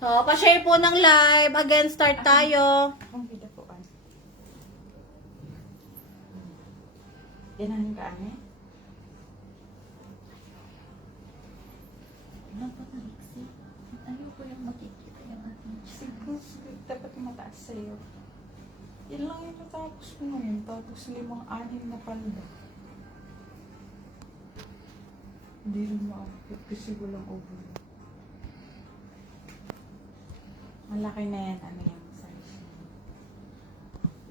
So, pa-share po ng live. Again, start tayo. Ang bida po ay. Yan ang kaane. Dapat na iksi. Ayoko yung makikita yung ating Siguro dapat mataas sa'yo. Yan lang yung natapos ko ngayon. Tapos 5-6 na panda. Hindi rin ma-output kasi walang overload. Malaki na yan. Ano yung size?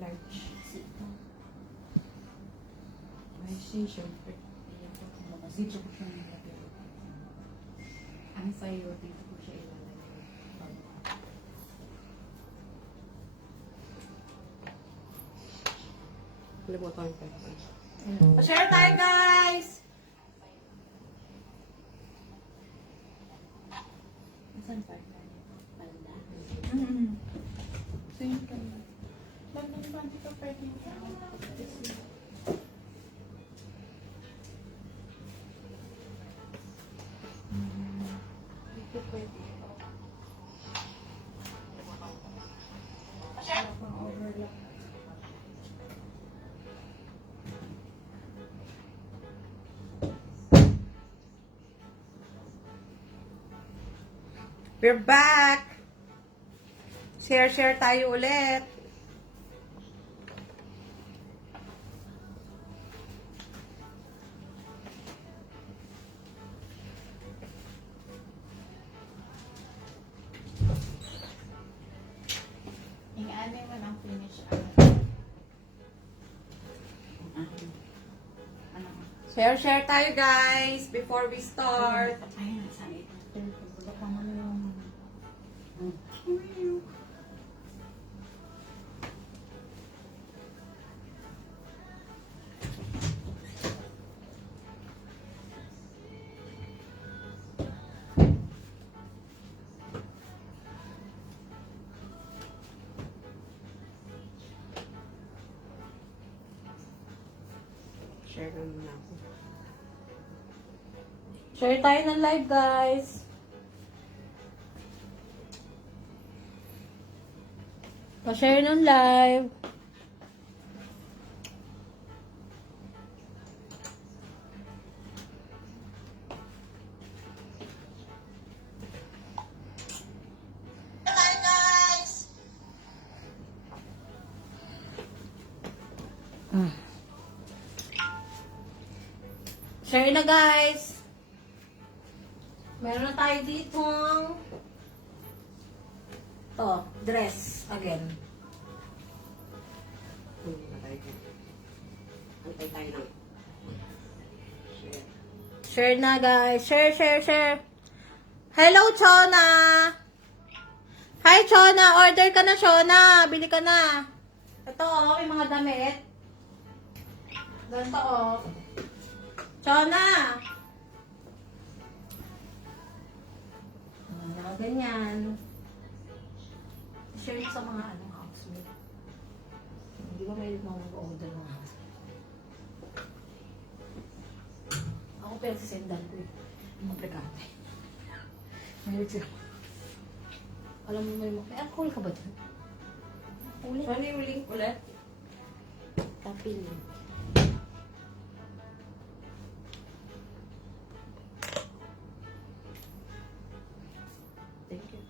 Large. sito. I see, syempre. Ayan po kung mga dito ko siya nilagay. Ang sa'yo, dito ko siya ilalagay. Limutan ko. Pa-share tayo, guys. Saan pa? Panda. So yun ka na. Lagnan ba dito pwede yung dito pwede. Parang overlap. We're back! Share tayo ulit. Yung ano man ang finish ano? Ano? Share tayo guys before we start. Ayun, saan ito? Wala pa man yung... Share na muna ako. Share tayo ng live, guys. Pa-share ng live. Share na, guys. Meron na tayo dito dress again. Antay tayo lang. Share. Share na, guys. Share. Hello, Chona. Hi, Chona. Order ka na, Chona. Bili ka na. Ito, may mga damit. Ganito, Chona. Ganyan. Share sa mga housemate. Hindi ba may mga mag-order ng housemate? Ako pero sisendan ko eh. Yung mga pregate. Alam mo may alcohol ka ba dyan? Ulit. Ano yung link ulit? Tapil. Thank you.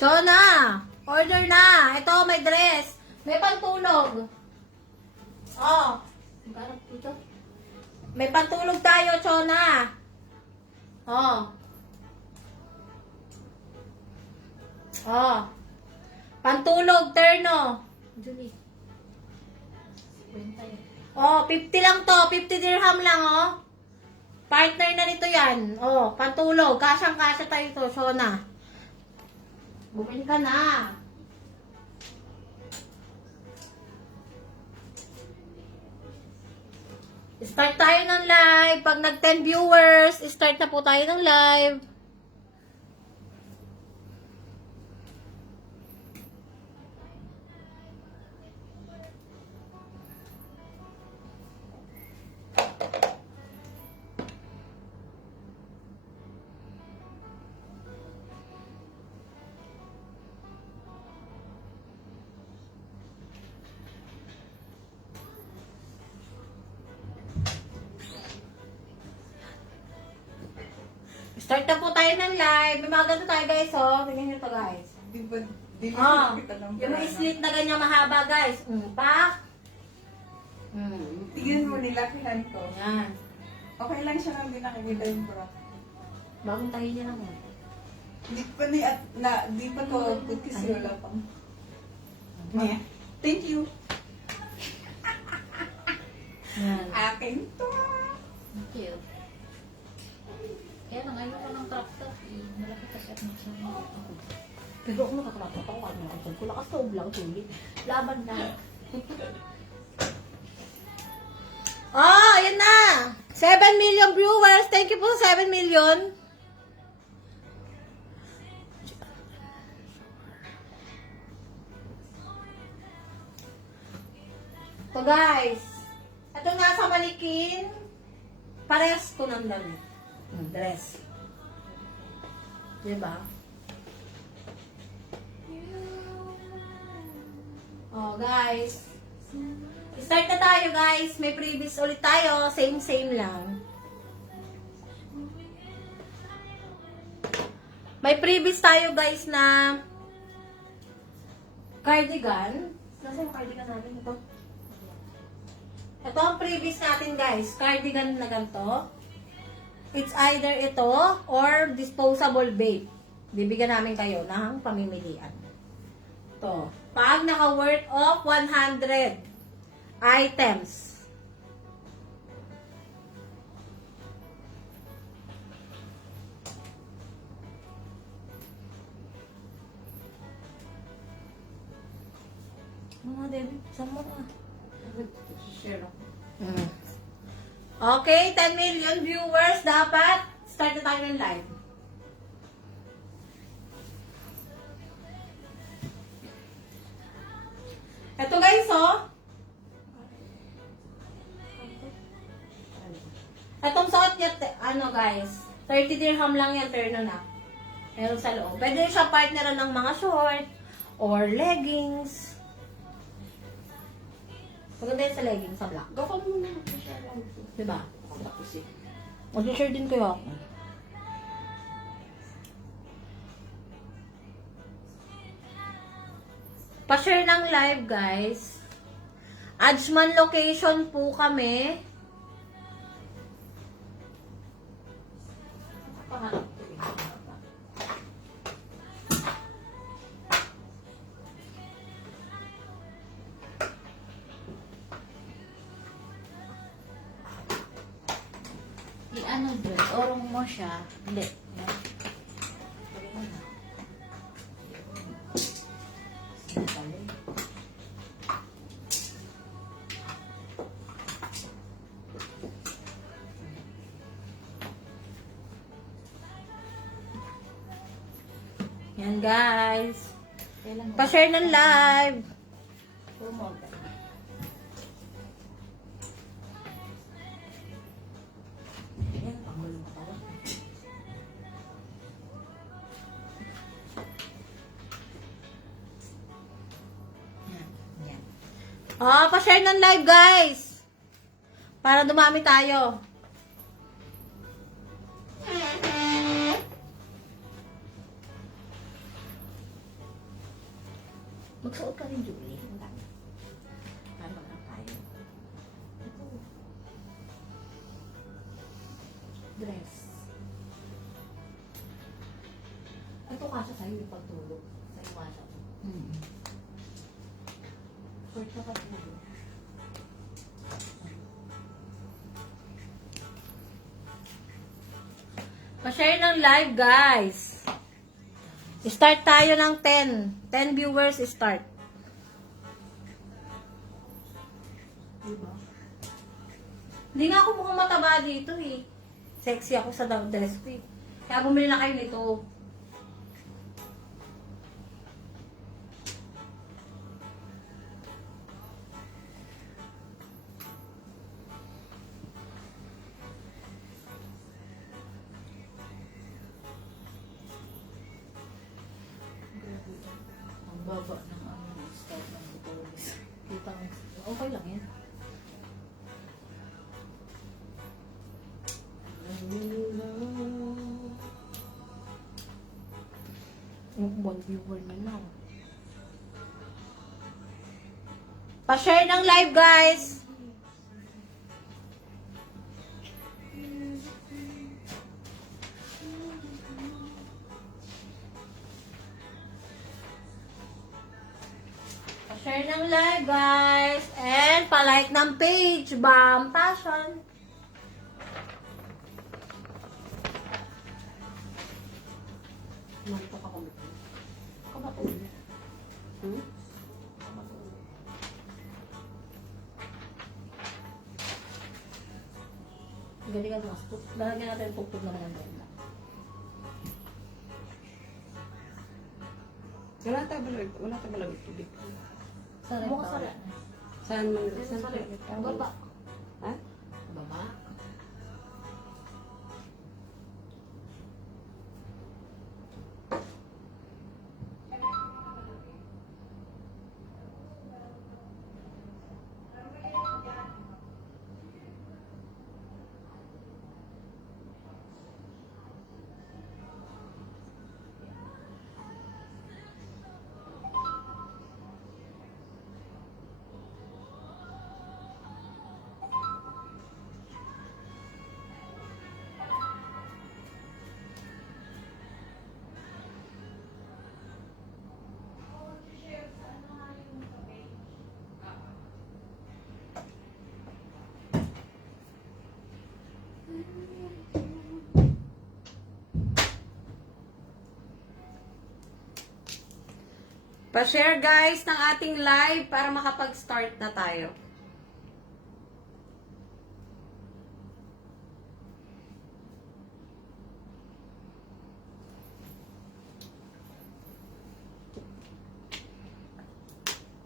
Chona! Order na! Ito, may dress. May pantulog. Oh. Magkano dito? May pantulog tayo, Chona. Oh. Oh. Pantulog, terno. Julie. Oh, 50 lang to. 50 dirham lang, oh. Partner na nito yan. Oh, pantulog. Kasyang-kasya tayo to, Chona. Bumili ka na. Start tayo ng live. Pag nag 10 viewers, start na po tayo ng live. Start na po tayo ng live. May mga ganito tayo guys, oh. Tingnan nyo to guys. Di ba Oh, kita lang yung may slit na ganyan mahaba guys. Pa. Tingnan mo, nilakihan ko. Yan. Okay lang siya nang di nakikita yung bra. Bagong tayo niya lang. Oh. Di pa di pa to output kasi wala pang. Yeah. Thank you. Yan. Akin to. Thank you. Kaya lang, ayoko ng crop top eh. Malaki kasi at magsama ako. Pero ako nakakratot ako. Ano ako? Kung lakas na ublang, sulit. Laban na. Oh, ayan na! 7 million viewers. Thank you po sa 7 million. So guys, ito nasa manikin. Parehas ko ng damit. Dress. Diba? Oh, guys. Start na tayo, guys. May previous ulit tayo. Same lang. May previous tayo, guys, na cardigan. Nasaan yung cardigan natin? Ito. Ito ang previous natin, guys. Cardigan na ganito. It's either ito or disposable vape. Bibigyan namin kayo ng pamimilian. Ito. Pag naka-worth of 100 items. Mga Debbie, saan mo na? Share ako. Okay, 10 million viewers dapat. Start na tayo ng live. Ito guys, oh. Itong suot niya, ano guys, 30 dirham lang yan, terno na. Meron sa loob. Pwede siya partneran ng mga short or leggings. Maganda yan sa leggings, sa black. Gawin mo na. Share lang. Diba? Tapos eh. Mag-share din kayo ako. Pa-share ng live, guys. Ajman location po kami. Pangarap ko eh. I-ano dyan? Orong mo siya. Hindi. Yan, guys. Kailan mo? Pa-share ng live. Promote. Yan, pangulong katawan. Yan. Yan. Pa-share ng live, guys. Para dumami tayo. Magsuot ka rin, Julie. Ang dami. Para magkakaroon tayo. Ito. Dress. Ito kasha sa'yo yung pagtulog. Sa iwasa mo. Short na pagtulog. Pa-share ng live, guys. Start tayo ng 10. 10 viewers, start. Diba? Hindi nga ako mukhang mataba dito eh. Sexy ako sa dress ko eh. Kaya bumili na kayo nito. Ang baba ng ano, start ng tutulis. Kita mo. Okay lang yan. viewer na lang. Pa-share ng live, guys. Pa-share ng live, guys. And pa-like ng page, Bam Passion. Mantok ako. Ako ba po? Hmm? Galingan mo. Lalagyan natin yung pugpug na maganda. Wala tayo malamig tubig. Sa Bukas sa rep. Saan man? Sa rep. Baba. Ha? Baba. Pa-share guys ng ating live para makapag-start na tayo.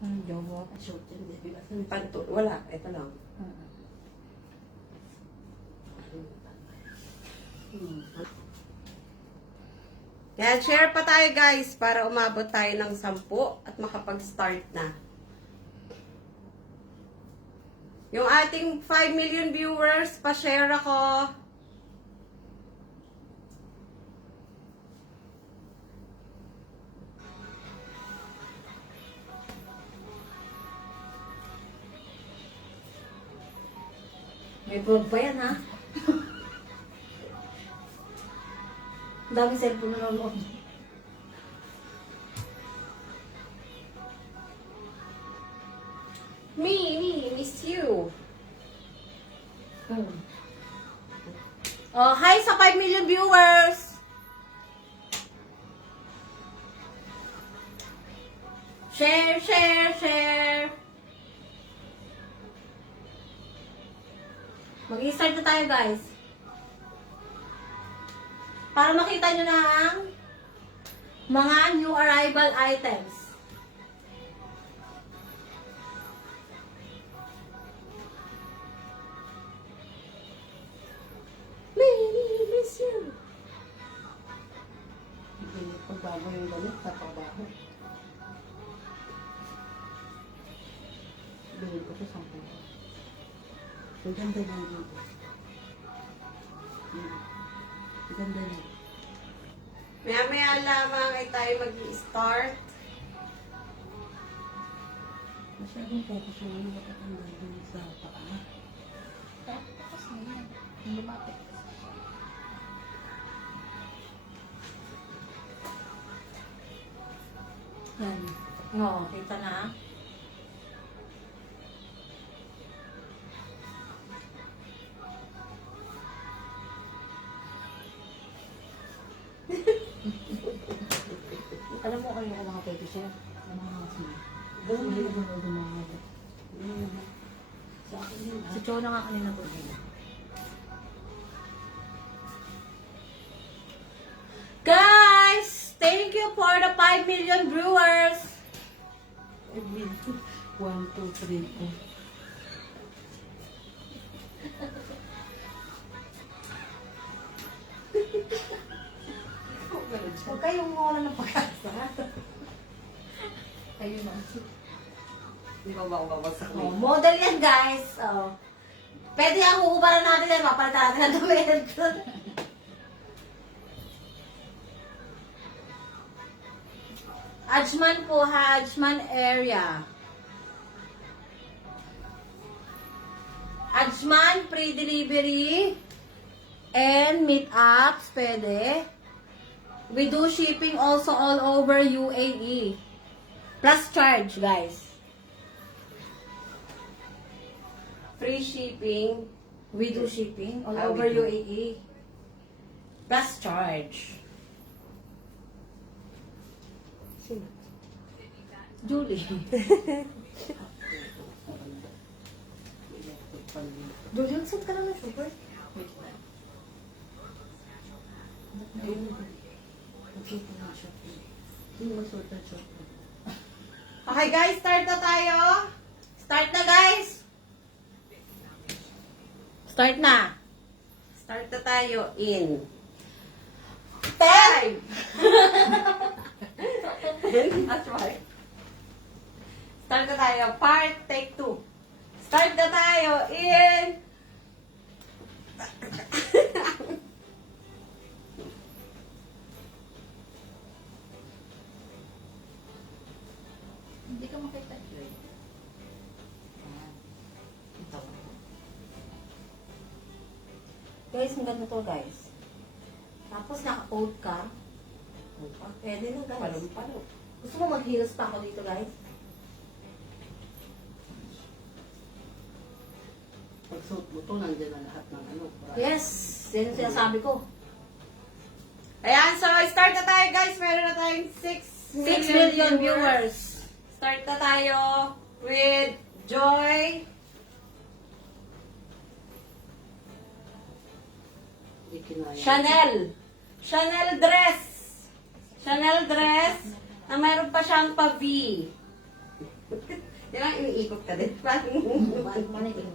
Ang jowa. Shoot yun. Wala, ito lang. Yan, share pa tayo guys para umabot tayo ng 10 at makapag-start na. Yung ating 5 million viewers, pa-share ako. May prod pa yan, ha? Ang daming cellphone na nanonood. Miss you. Oh, hi sa 5 million viewers! Share, share, share! Mag-i-start na tayo, guys. Para makita nyo na ang mga new arrival items. Miss you. Pagbago yung galit sa pagbago. Bilhin ko ito 10. Ang ganda na dito. Ang ganda na. Maya-maya lamang ay tayo mag-i-start. Masyadong focus yung ano matatanda dun sa paa. Tapos na yan. Lumapit. Yan. Oo, kita na. Alam mo kayo mga pwede siya? Ano mga sila? Hindi ko na gumawa. Sa akin yun. Si Chona nga kanina po. Guys! Thank you for the 5 million viewers! 1, 2, 3, 4. Huwag kayong mawala ng pag-asa. Ayun na. Di ba ba babagsak Oh, model yan, guys. Oh. Pwede ang hukubaran natin yan. Mapalitan natin ang damit. Ajman po ha, Ajman area. Ajman, pre-delivery, and meet-ups, pwede. We do shipping also all over UAE. Plus charge, guys. Free shipping. We do shipping all Ah, over we do. UAE. Plus charge. Julie. Julie, saan ka lang na super? Okay guys, start na tayo. Start na, guys! Start na. Start na tayo in 10! 5. That's right. Start na tayo. Part, take 2. Start na tayo in... Hindi ka makita yun. Ito. Guys, ang ganda to, guys. Tapos naka-coat ka. Pwede na, guys. Palong-palo. Gusto mo mag-heels pa ako dito, guys? Pag suot mo to, nandiyan na lahat ng ano. Yes! Yan yung sinasabi ko. Ayan, so start na tayo guys. Meron na tayong 6 million viewers. Start na tayo with Joy. Hindi kinaya. Chanel. Chanel dress. Chanel dress na mayroon pa siyang pa-V. Yan ang iniikot ka din.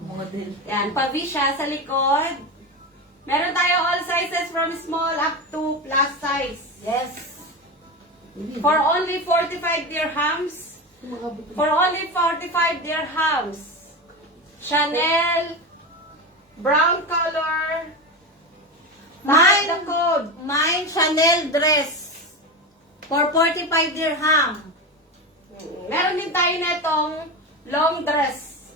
Model. Yan, pa-V siya sa likod. Meron tayo all sizes from small up to plus size. Yes! For only 45 dirhams. For only 45 dirhams. Chanel. Brown color. Mine, The code. mine Chanel dress. For 45 dirham. Meron din tayo netong long dress.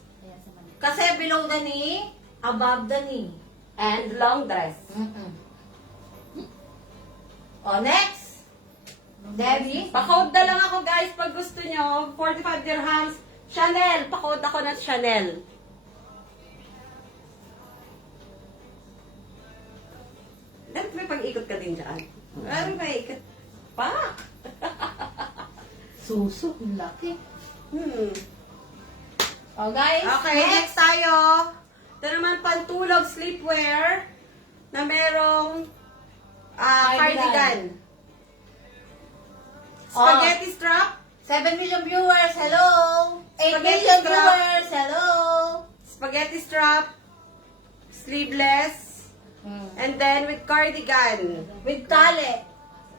Kasi below the knee, above the knee. And long dress. O, next. Debbie. Pa-code na lang ako guys pag gusto nyo. 45 dirhams. Chanel. Pa-code ako ng Chanel. Dapat may pag-ikot ka din dyan. Ano ba ikot? Pak! Suso, ang laki. O, guys. Okay, next tayo. Ito naman pantulog sleepwear na merong cardigan. Spaghetti strap. 7 million viewers, hello! 8 Spaghetti million strap. viewers, hello! Spaghetti strap. Sleeveless. And then with cardigan. With tali.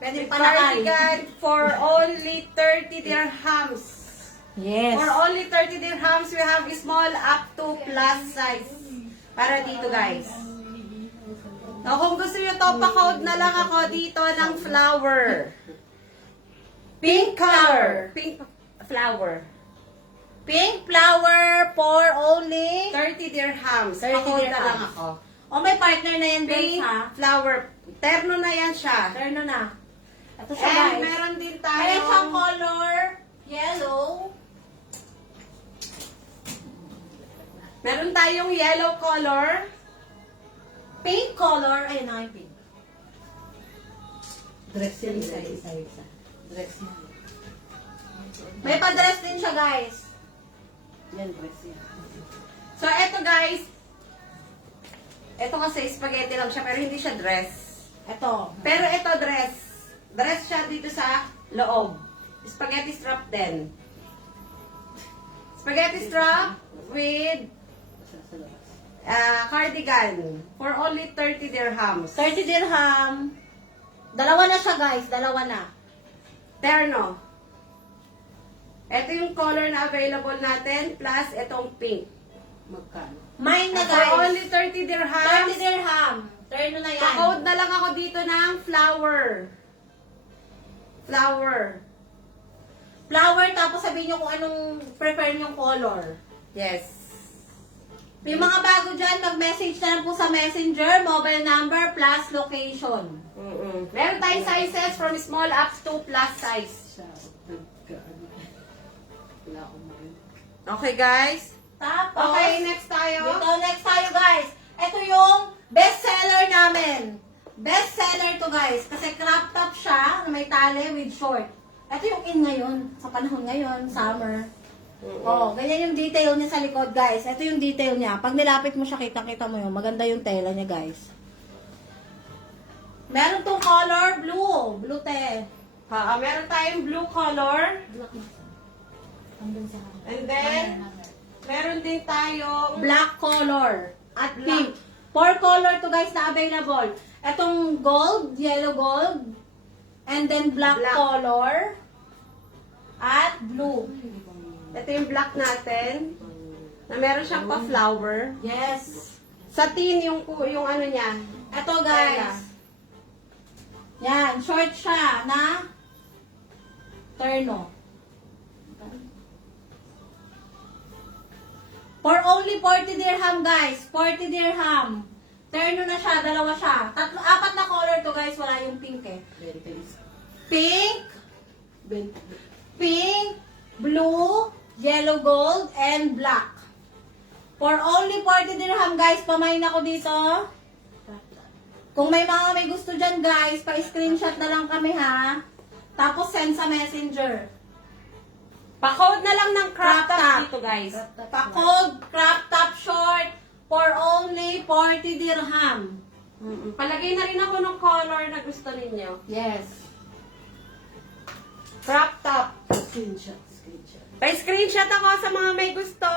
Pwede With panakal. cardigan for only 30 dirhams. Yes. For only 30 dirhams, we have small up to plus size. Para dito, guys. Now, kung gusto nyo to, pa-code na lang ako dito ng flower. Pink color. Pink flower. Pink flower for only 30 dirhams. 30 Pa-code na dirhams. lang ako. O, may partner na yan, guys, Pink ha? flower. Terno na yan siya. Turn na. Ito siya, And guys. meron din Meron siyang tayo. color, yellow. Meron tayong yellow color. Pink color. Ayun na yung pink. Dress yan, isa. Dress yan. May pa-dress din siya, guys. Yan, dress yan. So, eto guys. Eto kasi spaghetti lang siya, pero hindi siya dress. Ito. Pero ito dress. Dress siya dito sa loob. Spaghetti strap din. Spaghetti strap with Sa labas. cardigan for only 30 dirhams. 30 dirham. Dalawa na siya, guys. Dalawa na. Terno. Ito yung color na available natin plus itong pink. Magkano? Mine na, For guys. only 30 dirhams. 30 dirham. Turn na yan. Pa-code na lang ako dito ng flower. Flower. flower, tapos sabihin nyo kung anong prefer nyong color. Yes. May mga bago dyan, mag-message na lang po sa messenger, mobile number, plus location. Meron tayong sizes from small up to plus size. Sa nagkaano. Wala akong marinig. Okay, guys? Tapos, Okay, next tayo. Dito, next tayo guys. Ito yung best seller namin. Best seller to guys. Kasi crop top siya na may tali with short. Ito yung in ngayon. Sa panahon ngayon, summer. Oh, ganyan yung detail niya sa likod guys. Ito yung detail niya. Pag nilapit mo siya, kita-kita mo yun. Maganda yung tela niya guys. Meron tong color blue. Blue te. Meron tayong blue color. Andun sa And then, meron din tayong Black color. At Black. pink. 4 color to guys na available. Etong gold, yellow gold. And then black Black. color. At blue. ito yung black natin. Na meron siyang pa-flower. Yes. Satin yung ano niya. Ito guys. Yan, short siya na terno. For only 40 dirham guys. 40 dirham. Terno na siya, dalawa siya. 4 na color to guys, wala yung pink eh. Pink, pink, blue, yellow gold, and black. For only 40 dirham guys, pamain ako dito. Kung may mga may gusto dyan guys, pa-screenshot na lang kami ha. Tapos send sa messenger. Pa-code na lang ng crop Crop top top. dito, guys. Pa-code, crop top short, for only 40 dirham. Palagay na rin ako ng color na gusto ninyo. Yes. Crop top. Screenshot. Pa-screenshot ako sa mga may gusto.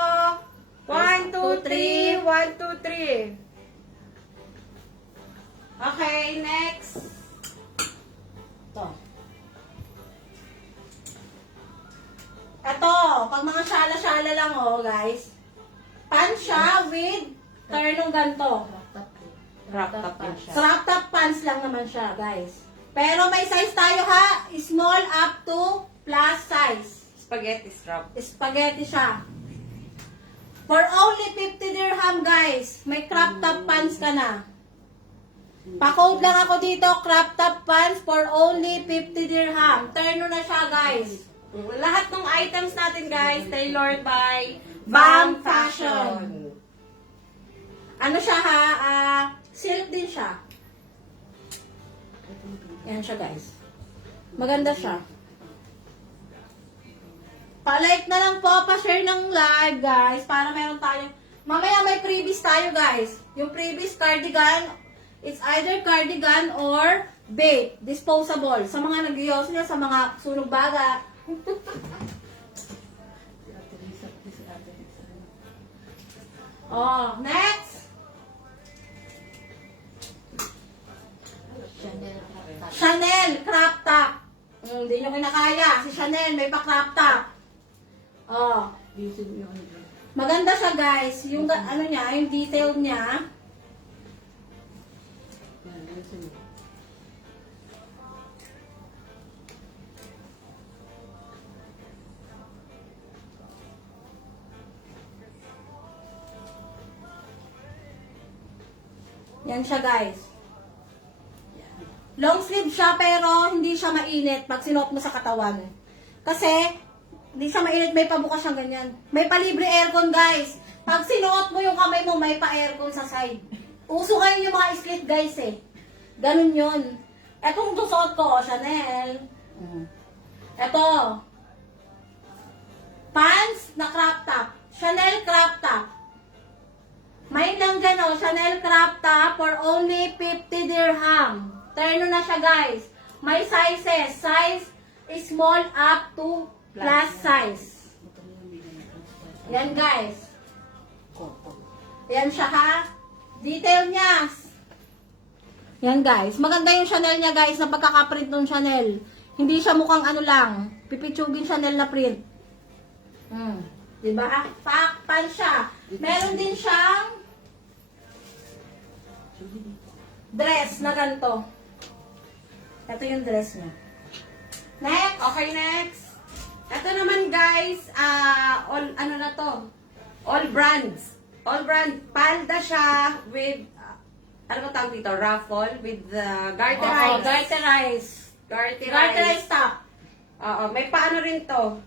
1, 2, 3. 1, 2, 3. Okay, next. Ito, pag mga syala-syala lang oh guys. Pants siya with ternong ganto. Crop top din siya. Crop top pants lang naman siya guys. Pero may size tayo ha. Small up to plus size. Spaghetti strap. Spaghetti siya. For only 50 dirham guys. May crop top pants ka na. Pa-code lang ako dito. Crop top pants for only 50 dirham. Terno na siya guys. Lahat ng items natin, guys, tailored by Bam Fashion. Ano siya ha? Silk din siya. Yan siya guys. Maganda siya. Pa-like na lang po, pa-share ng live guys, para meron tayong, mamaya may freebies tayo guys. Yung freebies cardigan, it's either cardigan or bait, disposable. Sa mga nag-ios niya, sa mga sunog baga. Oh, next! Chanel crop top. Hindi nyo kinakaya. Si Chanel may pa crop top. Oh. Maganda siya guys. Yung ano niya, yung detail niya. Yan siya guys. Long sleeve siya pero hindi siya mainit pag sinuot mo sa katawan. Kasi hindi siya mainit, may pabukas siyang ganyan. May palibre aircon guys. Pag sinuot mo yung kamay mo, may pa-aircon sa side. Uso ngayon yung mga slit guys eh. Ganun yun. Etong susuot ko, Chanel. Eto. Pants na crop top. Chanel crop top. May lang dyan oh, Chanel crop top for only 50 dirham. Terno na siya guys. May sizes. Size small up to plus size. Yan guys. Yan siya ha. Detail niya. Yan guys. Maganda yung Chanel niya guys na pagkakaprint ng Chanel. Hindi siya mukhang ano lang. Pipitsugin Chanel na print. Diba? Pan siya. Meron din siyang dress na ganito. Ito yung dress niya. Next! Okay, next. Ito naman guys, all, ano na to? All brands. All brand. Palda siya with, ano ba tawag dito? Ruffle with the garterize. Garterize. Garterize. Garterize top. Oo, may paano rin to.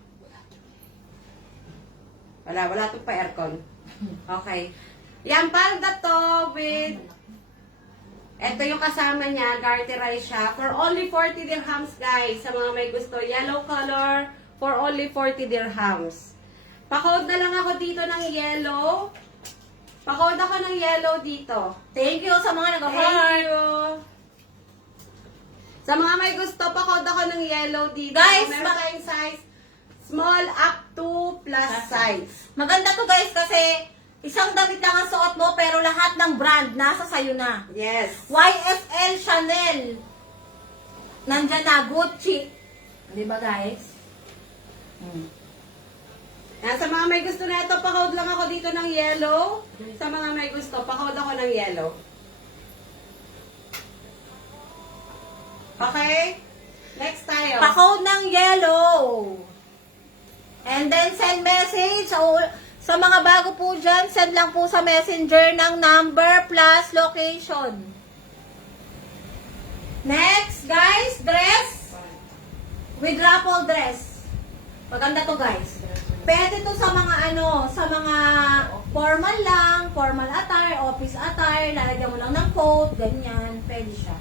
Wala to pa aircon. Okay. Yan, palda to with, ito yung kasama niya, garterize siya. For only 40 dirhams, guys. Sa mga may gusto, yellow color, for only 40 dirhams. Pa-code na lang ako dito ng yellow. Pa-code ako ng yellow dito. Thank you sa mga Thank nag-heart. you. Sa mga may gusto, pa-code ako ng yellow dito. Guys, meron tayong size small up to plus size. Maganda to guys kasi isang damit lang ang suot mo pero lahat ng brand nasa sayo na. Yes. YSL, Chanel. Nandyan na, Gucci. Di ba guys? Yan, sa mga may gusto na ito, pa-code lang ako dito ng yellow. Sa mga may gusto, pa-code ako ng yellow. Okay? Next tayo. Pa-code ng yellow. And then send message. Sa mga bago po dyan, send lang po sa messenger ng number plus location. Next, guys, dress. With raffle dress. Maganda to guys. Pwede to sa mga sa mga formal lang, formal attire, office attire, lalagyan mo lang ng coat, ganyan, pwede siya.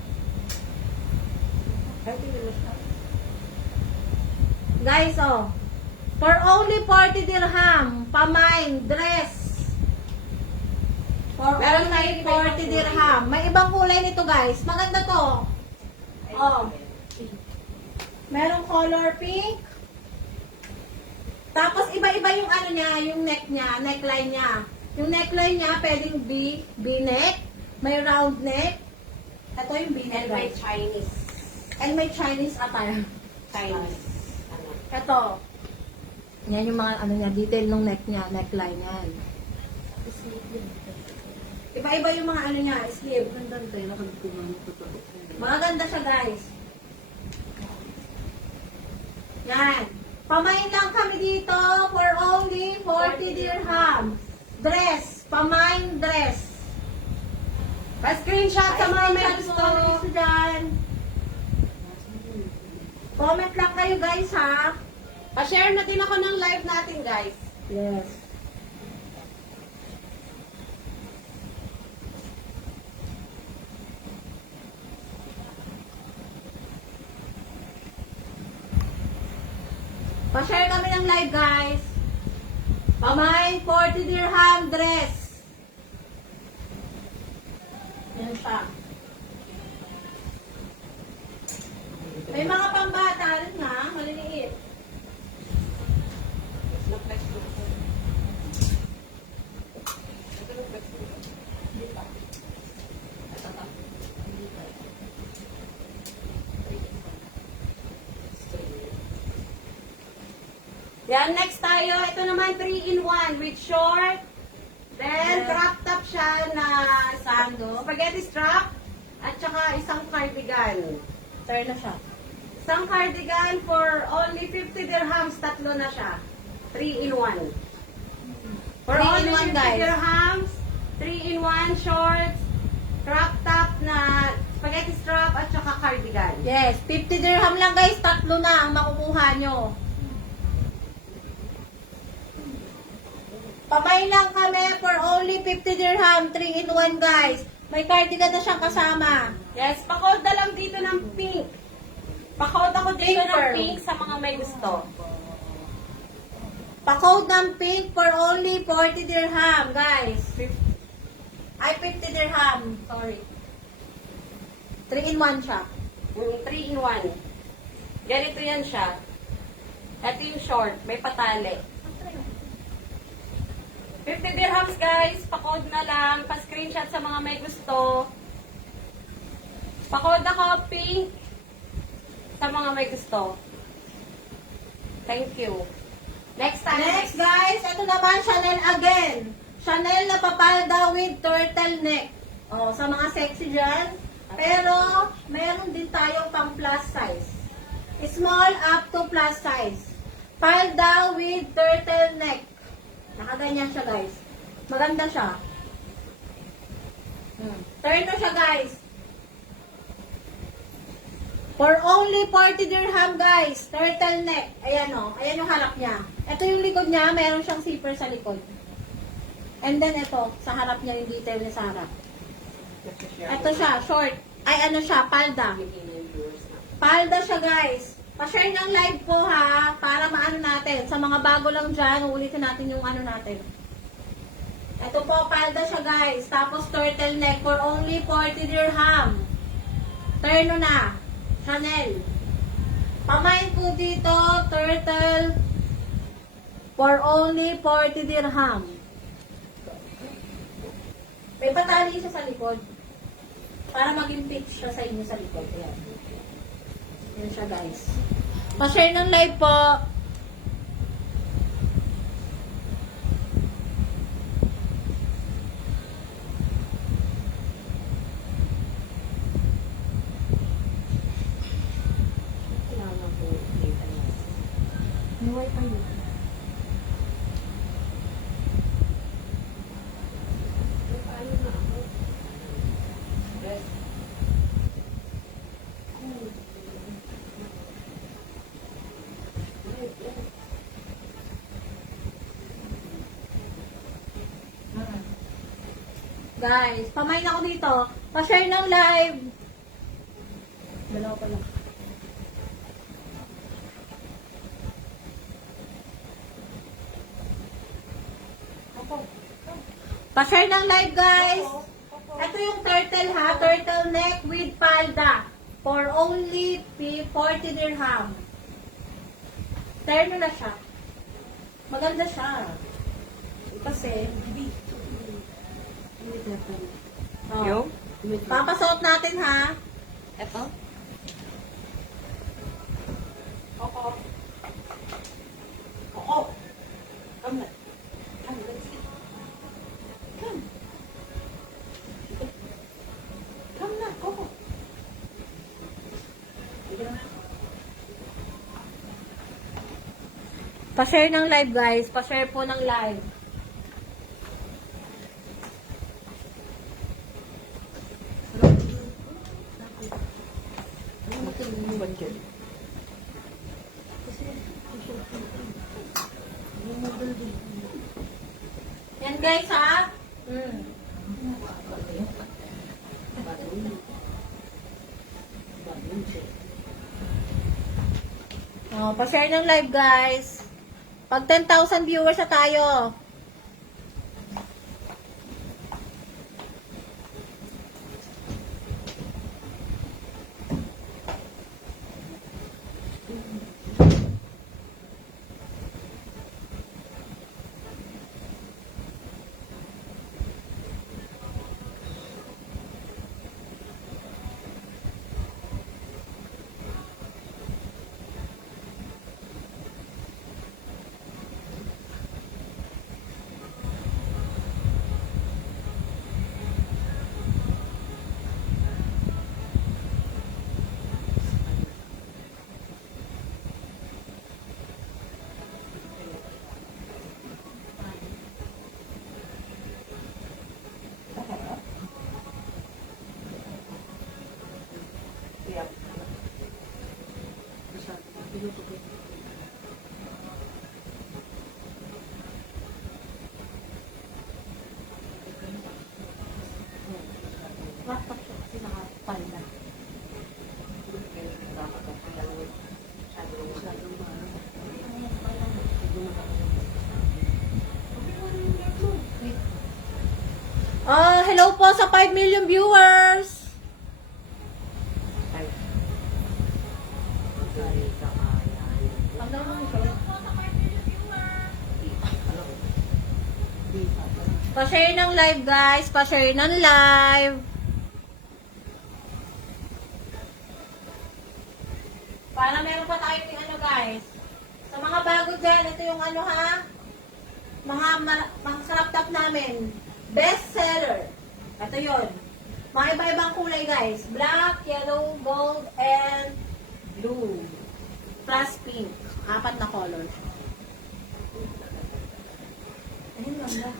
Guys, for only 40 dirham, pamain, dress. For Meron only tayong 40 dirham. May ibang kulay nito guys. Maganda to. Merong color pink. Tapos iba-iba yung niya, yung neck niya, neckline niya. Yung neckline niya pwedeng V-neck, may round neck. Ito yung V-neck And may guys. Chinese. And may Chinese attire. Chinese. Ito. Yan yung mga niya, detail ng neck niya, neckline yan. Iba-iba yung mga niya, sleeve. Maganda siya guys. Yan. Pamain lang kami dito for only 40 dirham. Dress. Pamain dress. Pa-screenshot sa mga may gusto. Gusto dyan. Comment lang kayo guys ha. Pa-share na din ako ng live natin, guys. Yes. Pa-share kami ng live, guys. Pamay, 40 dirham dress. Yan siya. May mga pambata rin nga, maliliit. Yan, next tayo. Ito naman 3-in-1 with short. Then, crop top siya na Sando. spaghetti strap. At saka isang cardigan. Turn na siya. Isang cardigan for only 50 dirhams. Tatlo na siya. 3-in-1. For 3 in only 1, 50 guys. dirhams. 3-in-1 shorts. Crop top na spaghetti strap at saka cardigan. Yes, 50 dirham lang guys. Tatlo na ang makukuha nyo. Pamay lang kami for only 50 dirham. 3-in-1 guys. May cardigan na siyang kasama. Yes, pa-code na lang dito ng pink. Pa-code ako dito Pink ng pearl. pink sa mga may gusto. Pa-code ng pink for only 40 dirham guys. Ay, 50 dirham. Sorry. 3-in-1 siya. 3-in-1. Ganito yan siya. Ito yung short. May patali. 50 dirhams guys. Pa-code na lang. Pa-screenshot sa mga may gusto. Pa-code ako pink sa mga may gusto. Thank you. Next time. Next guys, ito naman Chanel again. Chanel na papalda with turtleneck. Oh, sa mga sexy dyan. Pero, meron din tayong pang plus size. Small up to plus size. Palda with turtleneck. Nakaganyan siya, guys. Maganda siya. Turno siya, guys. For only 40 dirham, guys. Turtleneck. Ayan o. Ayan yung harap niya. Ito yung likod niya. Meron siyang zipper sa likod. And then ito, sa harap niya yung detail niya sa harap. Ito siya, short. Ay, ano siya, palda. Palda siya, guys. Pa-share ng live po, ha. Para maano natin. Sa mga bago lang dyan, ulitin natin yung ano natin. Ito po, palda siya, guys. Tapos turtleneck for only 40 dirham. Turno na. Chanel. Pamain po dito, turtle for only 40 dirham. May patali siya sa likod. Para maging pitch siya sa inyo sa likod. Ayan. Ayan siya, guys. Pa-share ng live po. May wifi yun. Guys, pamain ako dito. Pa-share ng live. Dalawa pa lang. Pa-share ng live, guys. Ito yung turtle, ha. Turtleneck with palda. For only 40 dirham. Terno na siya. Maganda siya. Kasi, oh. Papasuot natin, ha. Ito? Oo. Oo. Come na. Come, let's eat. Come. Come na, oo. Pa-share ng live, guys. Pa-share po ng live. Yan, guys, ha? Oh, pa-share ng live, guys. Pag 10,000 viewers na tayo. Laptop siya kasi nakapalda. Hello po sa 5 million viewers. Pa-share ng live, guys. Pa-share ng live. Para meron pa tayo yung ano, guys. Sa mga bago dyan, ito yung ano, ha? Mga laptop namin. Best seller. Ito yun. Mga iba-ibang kulay, guys. Black, yellow, gold, and blue. Plus pink. 4 na color. Ayun lang ba?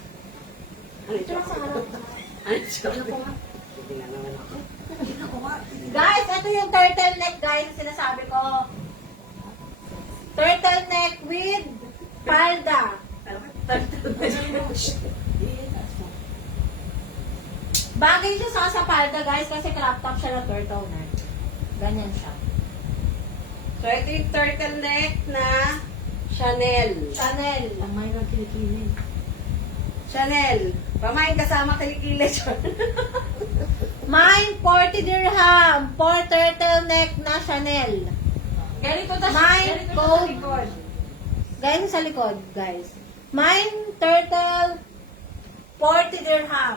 Ano ito? Tsaka sa harap. Ano ito? Hindi na naman ako. Guys, ito yung turtleneck guys, na sinasabi ko. Turtleneck with palda. Bagay siya sa palda guys kasi crop top siya na turtleneck. Ganyan siya. So, ito yung turtleneck na Chanel. Chanel. Pamay ng kilikili. Chanel. Pamain kasama kilikili. Mine, 40 dirham. For turtleneck na Chanel. Ganito ta Mine, ganito gold. sa likod. Guys, sa likod, guys. Mine, turtle, 40 dirham.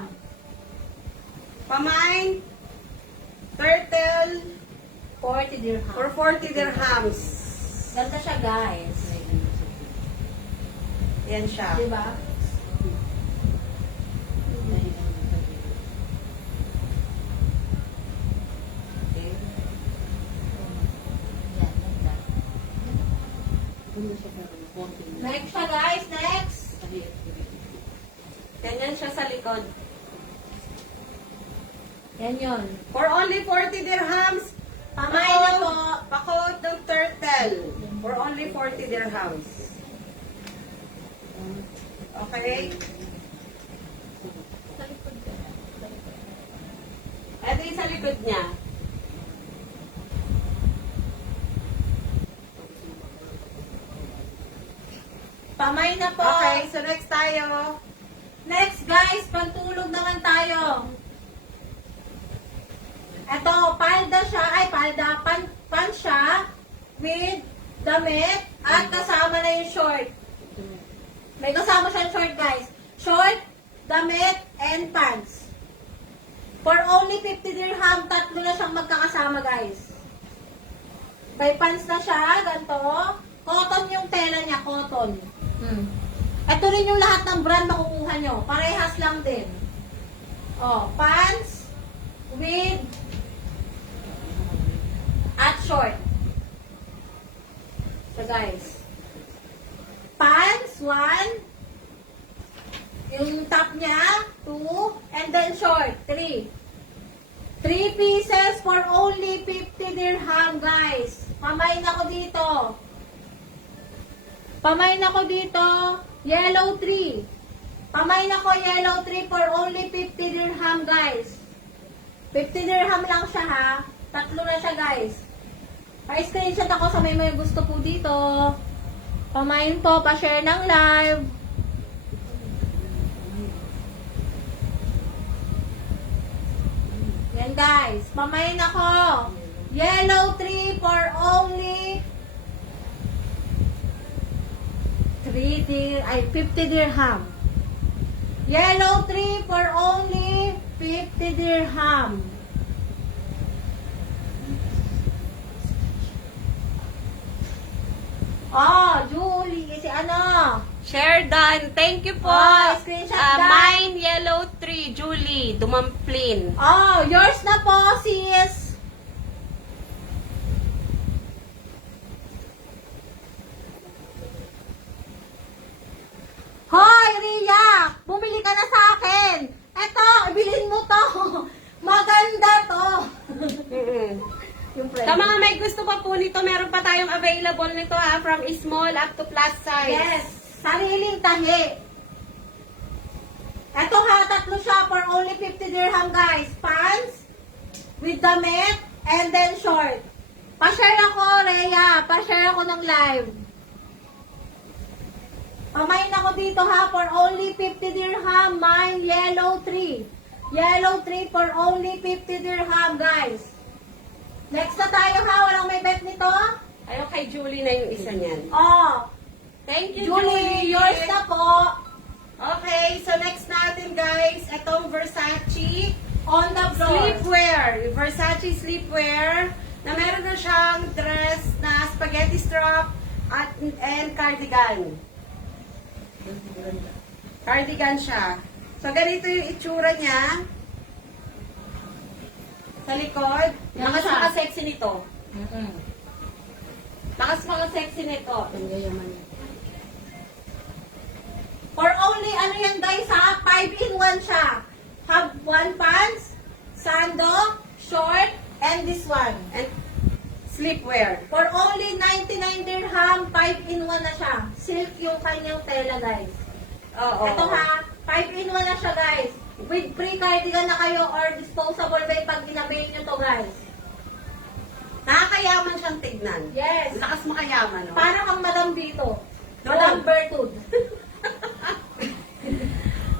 Pamain, turtle, 40 dirham. for 40 dirhams. Ganda siya, guys. Yan siya. Diba? Next siya, guys. Next. Ganyan siya sa likod. Yan yun. For only 40 dirhams, Pamay na po. pakot ng turtle. For only 40 dirhams. Okay? Ito yung sa likod niya. Pamay na po. Okay, so next tayo. Next, guys. Pantulog naman tayo. Ito, palda siya. Ay, palda. Pan siya. With damit. At kasama na yung short. May kasama siyang short, guys. Short, damit, and pants. For only 50 dirham, tatlo na siyang magkakasama, guys. May pants na siya, ganito. Cotton yung tela niya, cotton. Ito rin yung lahat ng brand makukuha nyo. Parehas lang din. Oh, pants with at short. So, guys. Pants, 1. Yung top niya, 2. And then short, 3. 3 pieces for only 50 dirham, guys. Pamain ako dito. Pamain ako dito. Yellow 3. Pamain ako yellow 3 for only 50 dirham, guys. 50 dirham lang siya, ha. Tatlo na siya, guys. Pa-screenshot ako sa may gusto po dito. Pamain po, pa-share ng live. Yan, guys. Pamain ako. Yellow 3 for only 50 dirham. Yellow 3 for only 50 dirham. Oh, Julie, si ano? Share done. Thank you po. Oh, screenshot done. Mine yellow 3, Julie, Dumamplin. Oh, yours na po, sis. Hoy, Ria! Bumili ka na sa akin! Eto, ibilhin mo to! Maganda to! Yung Sa mga may gusto pa po nito, meron pa tayong available nito ha, from small up to plus size. Yes, sariling tahi. Eto ha, tatlo siya for only 50 dirham, guys. Pants, with damit, and then short. Pa-share ako, Rhea. Pa-share ako ng live. Pamain ako dito ha, for only 50 dirham. Mine, yellow 3. Yellow 3 for only 50 dirham, guys. Next na tayo ha, walang may bet nito. Ayun kay Julie na yung isa niyan. Oh, Thank you, Julie, yours na po. Okay, so next natin guys, itong Versace On the floor. sleepwear. Versace sleepwear na meron na siyang dress na spaghetti strap and cardigan. Cardigan siya. So, ganito yung itsura niya. Sa likod. Yan Lakas siya. maka-sexy nito. Lakas maka-sexy nito. Pangyayaman niya. For only, ano 1 siya. Have 1 pants, sando, short, and this one. And sleepwear. For only 99 dirham, 5-in-1 na siya. Silk yung kanyang tela, guys. Oo. Ito ha, 5-in-1 na siya, guys. With free cardigan na kayo or disposable bag pag ginabayin nyo to, guys. Nakakayaman siyang tignan. Yes. Lakas makayaman, no? Para kang Madam Vito. Madam Bertud.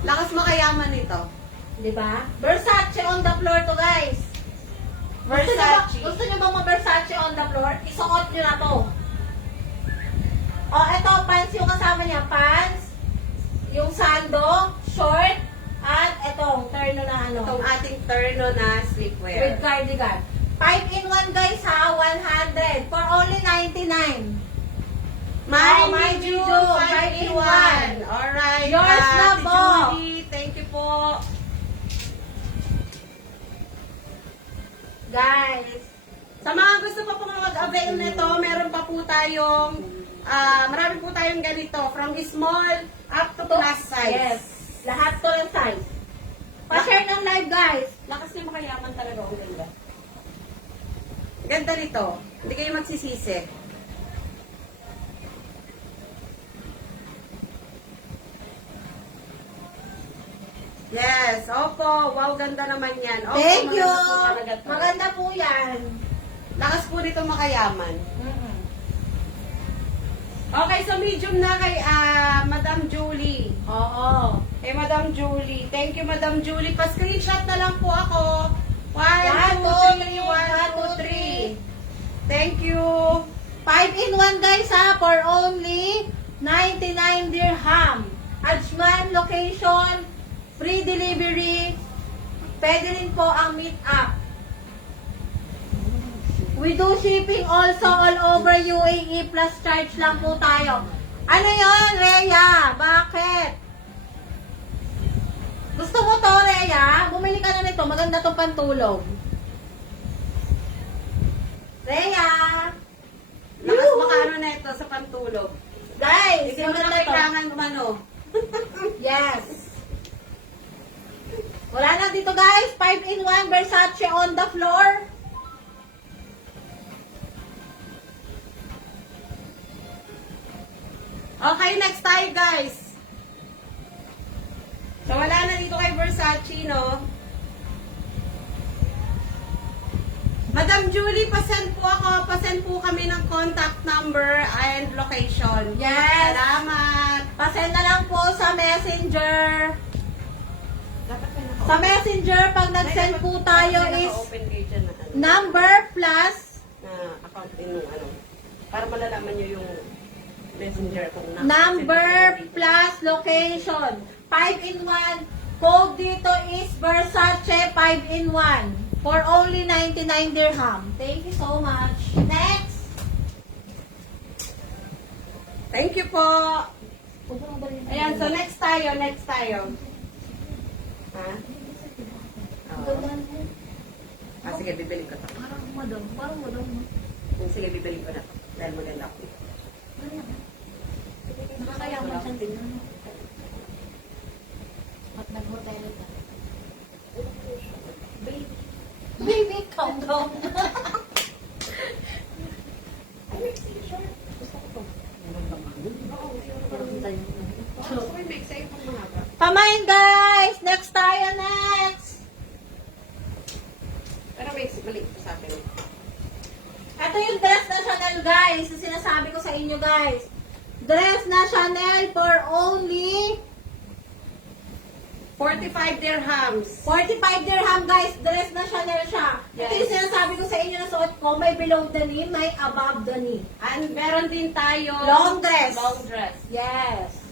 Lakas makayaman nito. Diba? Versace on the floor to, guys. Versace. Gusto nyo bang ma-Versace on the floor? Isuot nyo na to. O, eto, pants yung kasama niya. Pants, yung sando, short, at etong terno na ano. Itong ating terno na With sleepwear. cardigan. 5-in-1 guys ha, 100 for only 99. My My medium, medium, 5-in-1. Alright. Yours na Ate po. Judy, thank you po. Guys, Sa mga gusto pa pong mag-avail nito, meron pa po tayong, marami po tayong ganito. From small up to plus size. yes, lahat to yung size. Pa-share ng live guys. Lakas niya makayaman talaga. Ang ganda. Ganda nito. Hindi kayo magsisisi. Yes, opo. Wow, ganda naman yan. Opo, Thank you. maganda po talaga to. Maganda po yan. Lakas po nito makayaman. Okay, so medium na kay Madam Julie. Oo. Kay Madam Julie. Thank you, Madam Julie. Pa-screenshot na lang po ako. 1, 2, 3, 1, 2, 3. Thank you. 5-in-1 guys ha, for only 99 dirham. Ajman location, free delivery, pwede rin po ang meet up. We do shipping also all over UAE plus charge lang po tayo. Ano yon, Rhea? Bakit? Gusto mo to, Rhea? Bumili ka na nito. Maganda tong pantulog. Rhea! Lakas makaano na ito sa pantulog. Guys, Hindi mo na maganda to. kailangan gumano. Yes. Wala na dito guys. 5-in-1 Versace on the floor. Okay, next tayo guys. So wala na dito kay Versace, no? Madam Julie, pasend po ako. Pasend po kami ng contact number and location. Yes. Salamat. Pasend na lang po sa messenger. Dapat may Sa messenger, pag nag-send po tayo is open kayo dyan na, number plus na account din ng ano. Para malalaman nyo yung messenger kung number plus location. 5-in-1. Code dito is Versace 5-in-1 for only 99 dirham. Thank you so much. Next. Thank you po. Ayan, so next tayo. Ha? Oh. Sige, bibili ko to. Parang madam. Sige, bibili ko na to. Dahil maganda ako dito. Nakakayaman siyang tingnan. At nag-hotel ka. Baby, calm down. Pamain guys! Next tayo, next! Pero may maliit po sa akin. Ito yung dress na Chanel guys. Yung sinasabi ko sa inyo guys. Dress na Chanel for only 45 dirhams. 45 dirham guys. Dress na Chanel siya. Ito Yes. yung sinasabi ko sa inyo na suot ko. May below the knee, may above the knee. And meron din tayo Long dress. Long dress. Yes.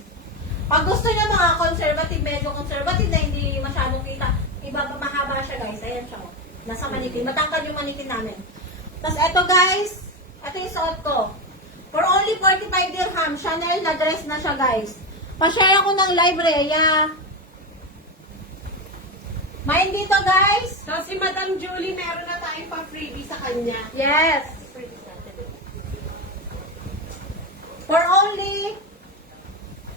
Pag gusto niyo mga conservative, medyo conservative na hindi masyadong kita, iba mahaba siya guys. Ayan siya. Nasa manikin. Matangkad yung manikin namin. Tapos eto guys, eto yung suot ko. For only 45 dirham, Chanel na dress na siya guys. Pa-share ako ng live, Rhea. Mind dito guys. So si Madam Julie, meron na tayong pa-freebie sa kanya. Yes. Freebies natin. For only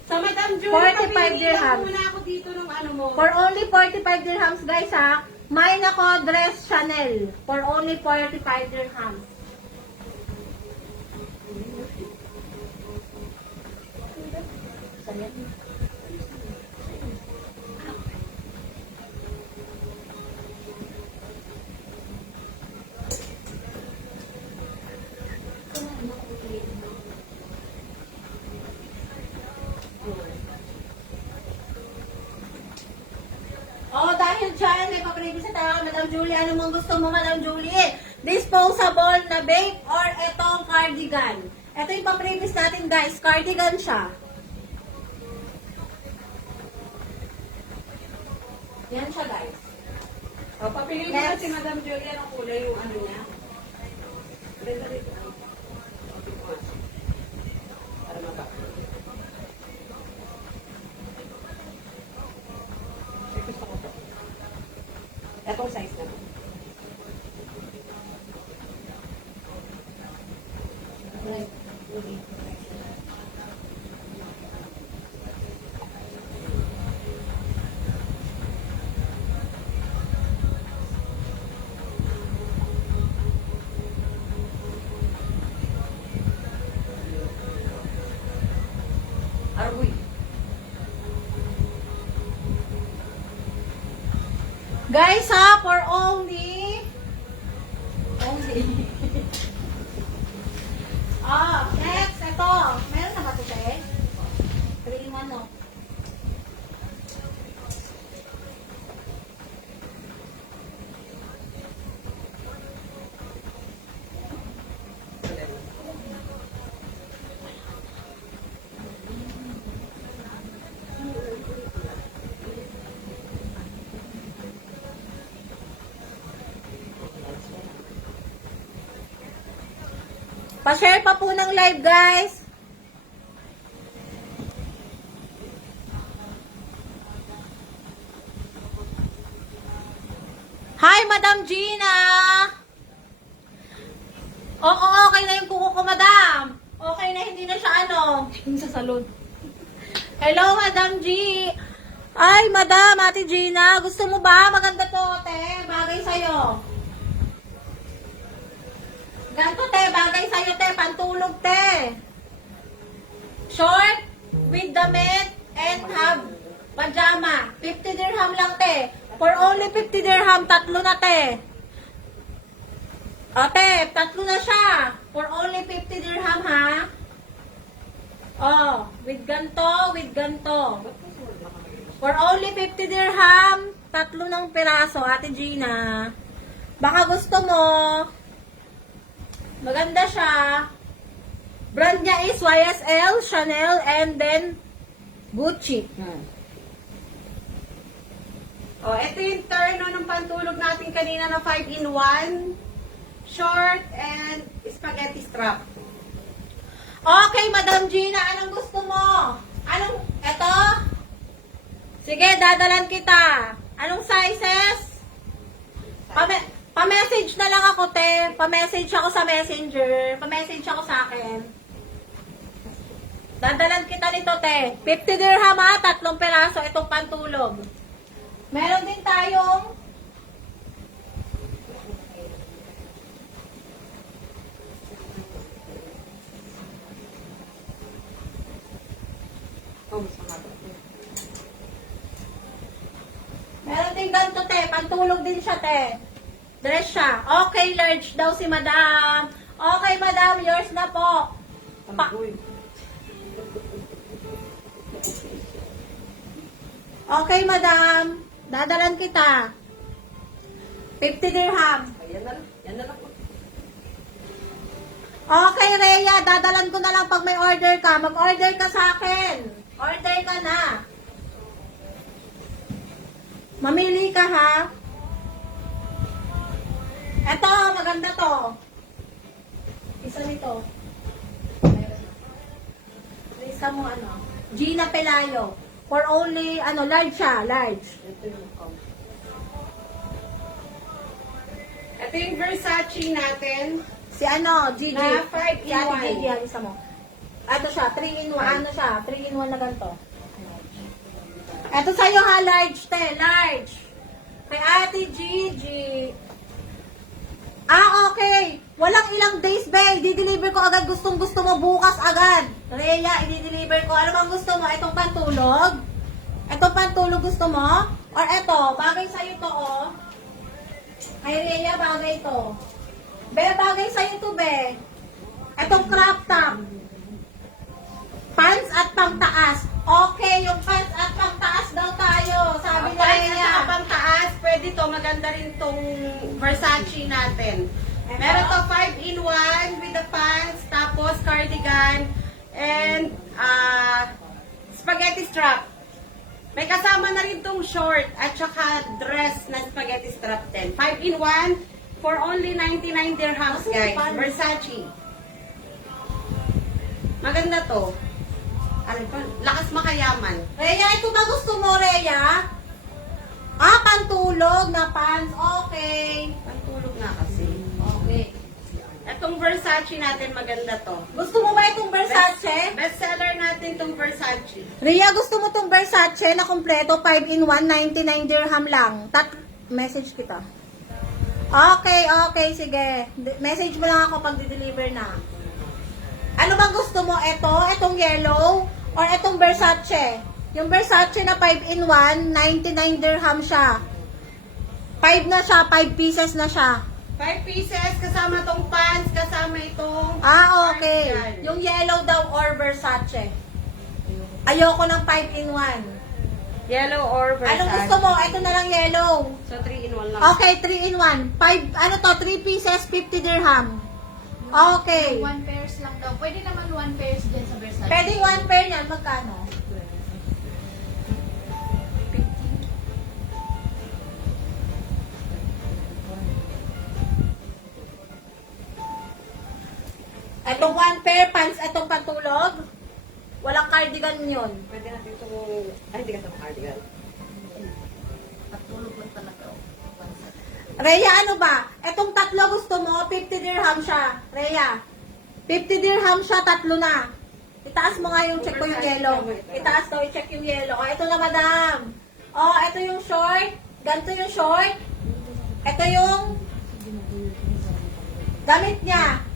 So Madam Julie, 45 papili lang dirham. muna ako dito ng ano For only 45 dirhams, guys, ha. May nako dress Chanel. For only 45 dirhams. Oh, dahil dyan, may papribis sa tayo, Madam Julie. Ano mong gusto mo, Madam Julie? Disposable na babe or etong cardigan? Ito yung papribis natin, guys. Cardigan siya. Yan siya, guys. O, papili mo na si Madam Julia ng kulay yung ano niya. Dali. Para mabak. Gusto ko to. Etong size na. Arboy. Guys, ha, for only... next, ito. Meron na ba ito, te? 3 in 1, no? Pa-share pa po ng live, guys. Hi, Madam Gina! Oo, okay na yung kuko ko, Madam. Okay na, hindi na siya ano. Sa salon. Hello, Madam G. Ay, Madam, Ate Gina. Gusto mo ba? Maganda to, te. Bagay sa'yo. Ganto, te. Bagay sa'yo, te. Pantulog, te. Short, with damit, and have pajama. 50 dirham lang, te. For only 50 dirham, 3 na, te. Ate, 3 na siya. For only 50 dirham, ha? Oh, with ganto, with ganto. For only 50 dirham, 3 ng piraso, Ate Gina. Baka gusto mo. Maganda siya. Brand niya is YSL, Chanel, and then Gucci. O, ito yung turn ng pantulog natin kanina na 5-in-1. Short and spaghetti strap. Okay, Madam Gina, anong gusto mo? Anong, eto? Sige, dadalan kita. Anong sizes? Pa-message na lang ako, te. Pa-message ako sa messenger. Pa-message ako sa akin. Dadalan kita nito, te. 50 dirham, ha? 3 peraso itong pantulog. Meron din tayong meron din ganito, te. Pantulog din siya, te. Dress siya. Okay, large daw si Madam. Okay, Madam. Yours na po. Okay, Madam. Dadalan kita. 50 dirham. Yan na lang. Okay, Rhea. Dadalan ko na lang pag may order ka. Mag-order ka sa akin. Order ka na. Mamili ka, ha? Eto, maganda to. Isa nito. Isa mo, ano? Gina Pelayo. For only, large siya. Large. Ito yung Versace natin. Si Gigi. Na 5 in Si Ate 1. Gigi, isa mo. Ano siya, 3 in 1. Ano siya, 3 in 1 na ganito. Eto sa'yo ha, large te, large. Kay Ate Gigi. Okay. Walang ilang days, babe. Di-deliver ko agad. Gustong gusto mo bukas agad. Rhea, i-deliver ko. Ano bang gusto mo? Itong pantulog? Itong pantulog gusto mo? Or eto, bagay sa'yo to, oh. Kay Rhea, bagay to. Be, bagay sa'yo to, be. Itong crop top. Pants at pangtaas. Okay, yung pants at pangtaas daw tayo. Sabi na Pants niya. at pantaas, pwede to. Maganda rin tong Versace natin. Meron to 5-in-1 with the pants, tapos cardigan, and spaghetti strap. May kasama na rin tong short at saka dress na spaghetti strap din. 5-in-1 for only 99 dirhams, guys. Versace. Maganda to. Ano pa? Lakas makayaman. Rhea, ito ba gusto mo, Rhea? Pantulog na pants. Okay. Pantulog na kasi. Okay. Etong Versace natin, maganda to. Gusto mo ba itong Versace? Bestseller natin tong Versace. Rhea, gusto mo itong Versace na kompleto? 5-in-1, 99 dirham lang. Message kita. Okay, sige. Message mo lang ako pag di-deliver na. Ano bang gusto mo? Itong yellow? Or itong Versace? Yung Versace na 5-in-1, 99 dirham siya. 5 na siya, 5 pieces na siya. 5 pieces, kasama tong pants, kasama itong... Okay. cardigan. Yung yellow daw or Versace. Ayoko ng 5-in-1. Yellow or Versace. Anong gusto mo? Ito na lang yellow. So, 3-in-1 lang. Okay, 3-in-1. 3 pieces, 50 dirham. Okay. One pairs lang daw. Pwede naman one pairs dyan sa Versace. Pwedeng 1 pair niyan. Magkano? Itong 1 pair pants, itong pantulog. Walang cardigan yun. Pwede natin itong... Ay, hindi ka itong cardigan. Patulog lang talaga. Rhea, ano ba? Itong tatlo gusto mo, 50 dirham siya. Rhea, 50 dirham siya, tatlo na. Itaas mo nga yung check ko yung yellow. Itaas daw, i-check yung yellow. Ito na, madam. Ito yung short. Ganito yung short. Ito yung damit niya.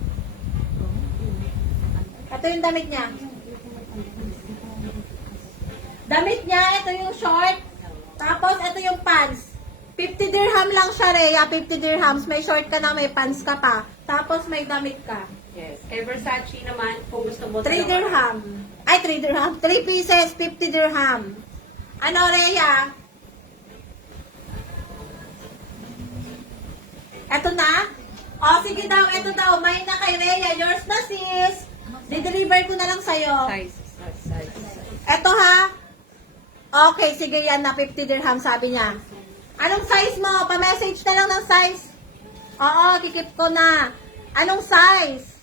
Ito yung damit niya. Damit niya, ito yung short. Tapos, ito yung pants. 50 dirham lang siya, Rhea. 50 dirhams. May short ka na, may pants ka pa. Tapos, may damit ka. Yes. Kay Versace naman, kung gusto mo... 3 dirham. Ay, 3 dirham. 3 pieces, 50 dirham. Ano, Rhea? Eto na? Sige daw, eto daw. May na kay Rhea. Yours na, sis. Di-deliver ko na lang sa'yo. Size. Eto ha. Okay, sige yan na 50 dirham sabi niya. Anong size mo? Pa-message na lang ng size. Oo, kikip ko na. Anong size?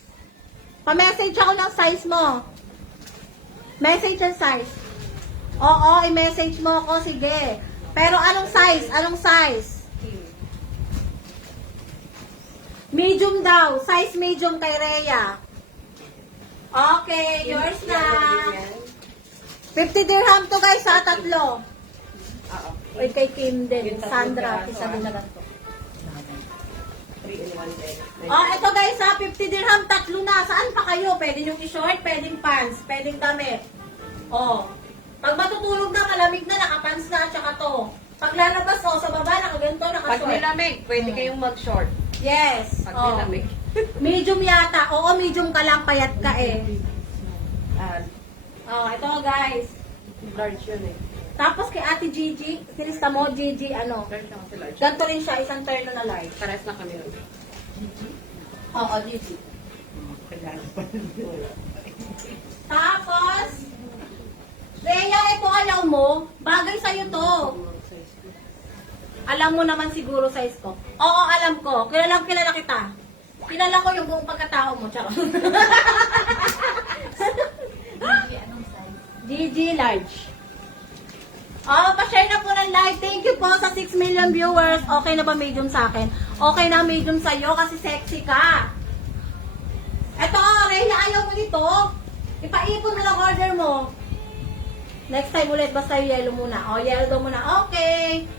Pa-message ako ng size mo. Message ang size. Oo, i-message mo ako, sige. Pero anong size? Anong size? Medium daw. Size medium kay Rhea. Okay, yours na. 50 dirham to guys sa tatlo. Oo. Uy, kay Kim din. Yung tatlong Sandra, piraso, isa din na ganito. 3-in-1 din. Ito guys ha, 50 dirham, tatlo na. Saan pa kayo? Pwede yung i-short, pwedeng pants, pwedeng damit. Pag matutulog na, malamig na, nakapants na, tsaka to. Pag lalabas, sa baba, nakaganto, Pag nakashort. nilamig, pwede kayong mag-short. Yes. Pag nilamig. Medium yata. Oo, medium ka lang, payat ka eh. Ah, Ito guys. large yun eh. Tapos kay Ate Gigi, sinista mo, Gigi, ano. Large na kasi large. Ganto rin siya, isang terno na large. Pares na kami nun. Oo, Gigi. Kailangan pa Tapos, Rhea, ito alam mo, bagay sa'yo to. Alam mo naman siguro size ko. Oo, alam ko. Kilala kita. Kilala ko yung buong pagkatao mo. Charot. Anong size? GG large. Pa-share na po ng live. Thank you po sa 6 million viewers. Okay na ba medium sa akin? Okay na medium sa'yo kasi sexy ka. Eto, Rhea, ayaw mo nito. Ipaipon mo lang order mo. Next time ulit, basta yung yellow muna. O, yellow daw muna. Okay.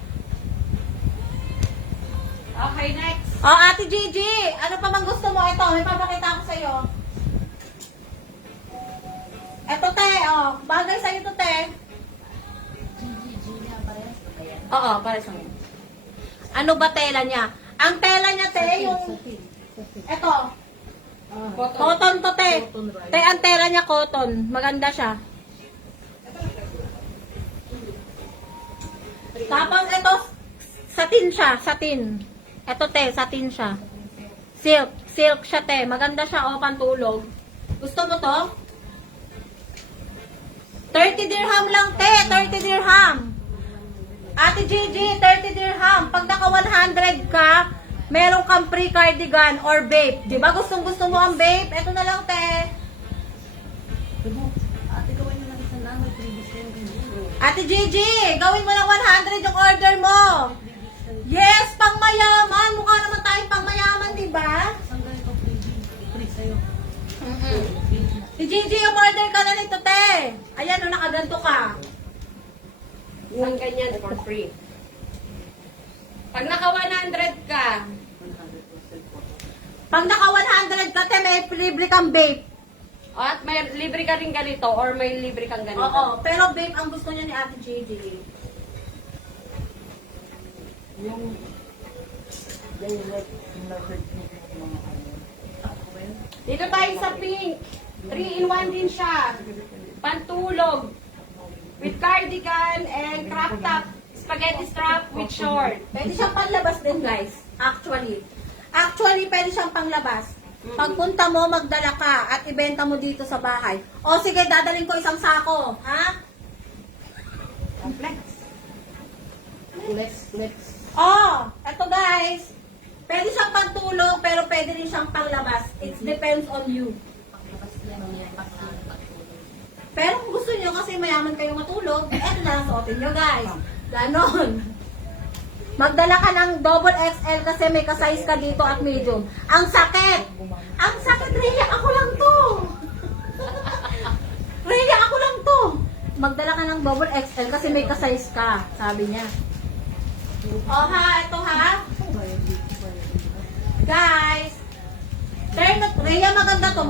Okay, next. O, Ate Gigi, ano pa bang gusto mo? Ito, may papakita ko sa'yo. Ito, te, o. Bagay sa'yo to, te. Oo, para sa akin. Ano ba tela niya? Ang tela niya, te, yung... Ito. Cotton to, te. Te, ang tela niya cotton. Maganda siya. Tapos ito, satin siya, satin. Ito, te, satin siya. Silk, silk siya, te. Maganda siya, o, pantulog. Gusto mo to? 30 dirham lang, te. 30 dirham. Ate Gigi, 30 dirham. Pag naka 100 ka, meron kang free cardigan or vape. Di ba gustong-gusto mo ang vape? Ito na lang, te. Ate, gawin mo lang isang lang. May previous yung Ate Gigi, gawin mo lang 100 yung order mo. Yes, pang mayaman. Mukha naman tayong pang mayaman, di ba? Isang ganito free sa'yo. Si Gigi, umorder ka na nito, te. Ayan, o, nakaganto ka. Isang ganyan for free. Pag naka 100 ka, Pag naka 100 ka, te, may libre kang vape. at may libre ka rin ganito or may libre kang ganito. Oo, pero vape ang gusto niya ni Ate Gigi. Yung nag-search mo mga ano. Ako ba yun? Dito tayo sa pink. 3-in-1 din siya. Pantulog. With cardigan and crop top. Spaghetti strap with short. Pwede siyang panlabas din, guys. Actually. Actually, pwede siyang panglabas. Pagpunta mo, magdala ka at ibenta mo dito sa bahay. O sige, dadaling ko isang sako. Ha? Flex. Flex. Oh, eto guys. Pwede siyang pantulog, pero pwede rin siyang panglabas. It depends on you. Pero kung gusto niyo kasi mayaman kayo matulog, eto na lang suotin niyo, guys. Ganon. Magdala ka ng double XL kasi may ka-size ka dito at medium. Ang sakit! Ang sakit, Rhea, ako lang to! Rhea, ako lang to! Magdala ka ng double XL kasi may ka-size ka, sabi niya. O ha, ito ha. Guys, Rhea, maganda to.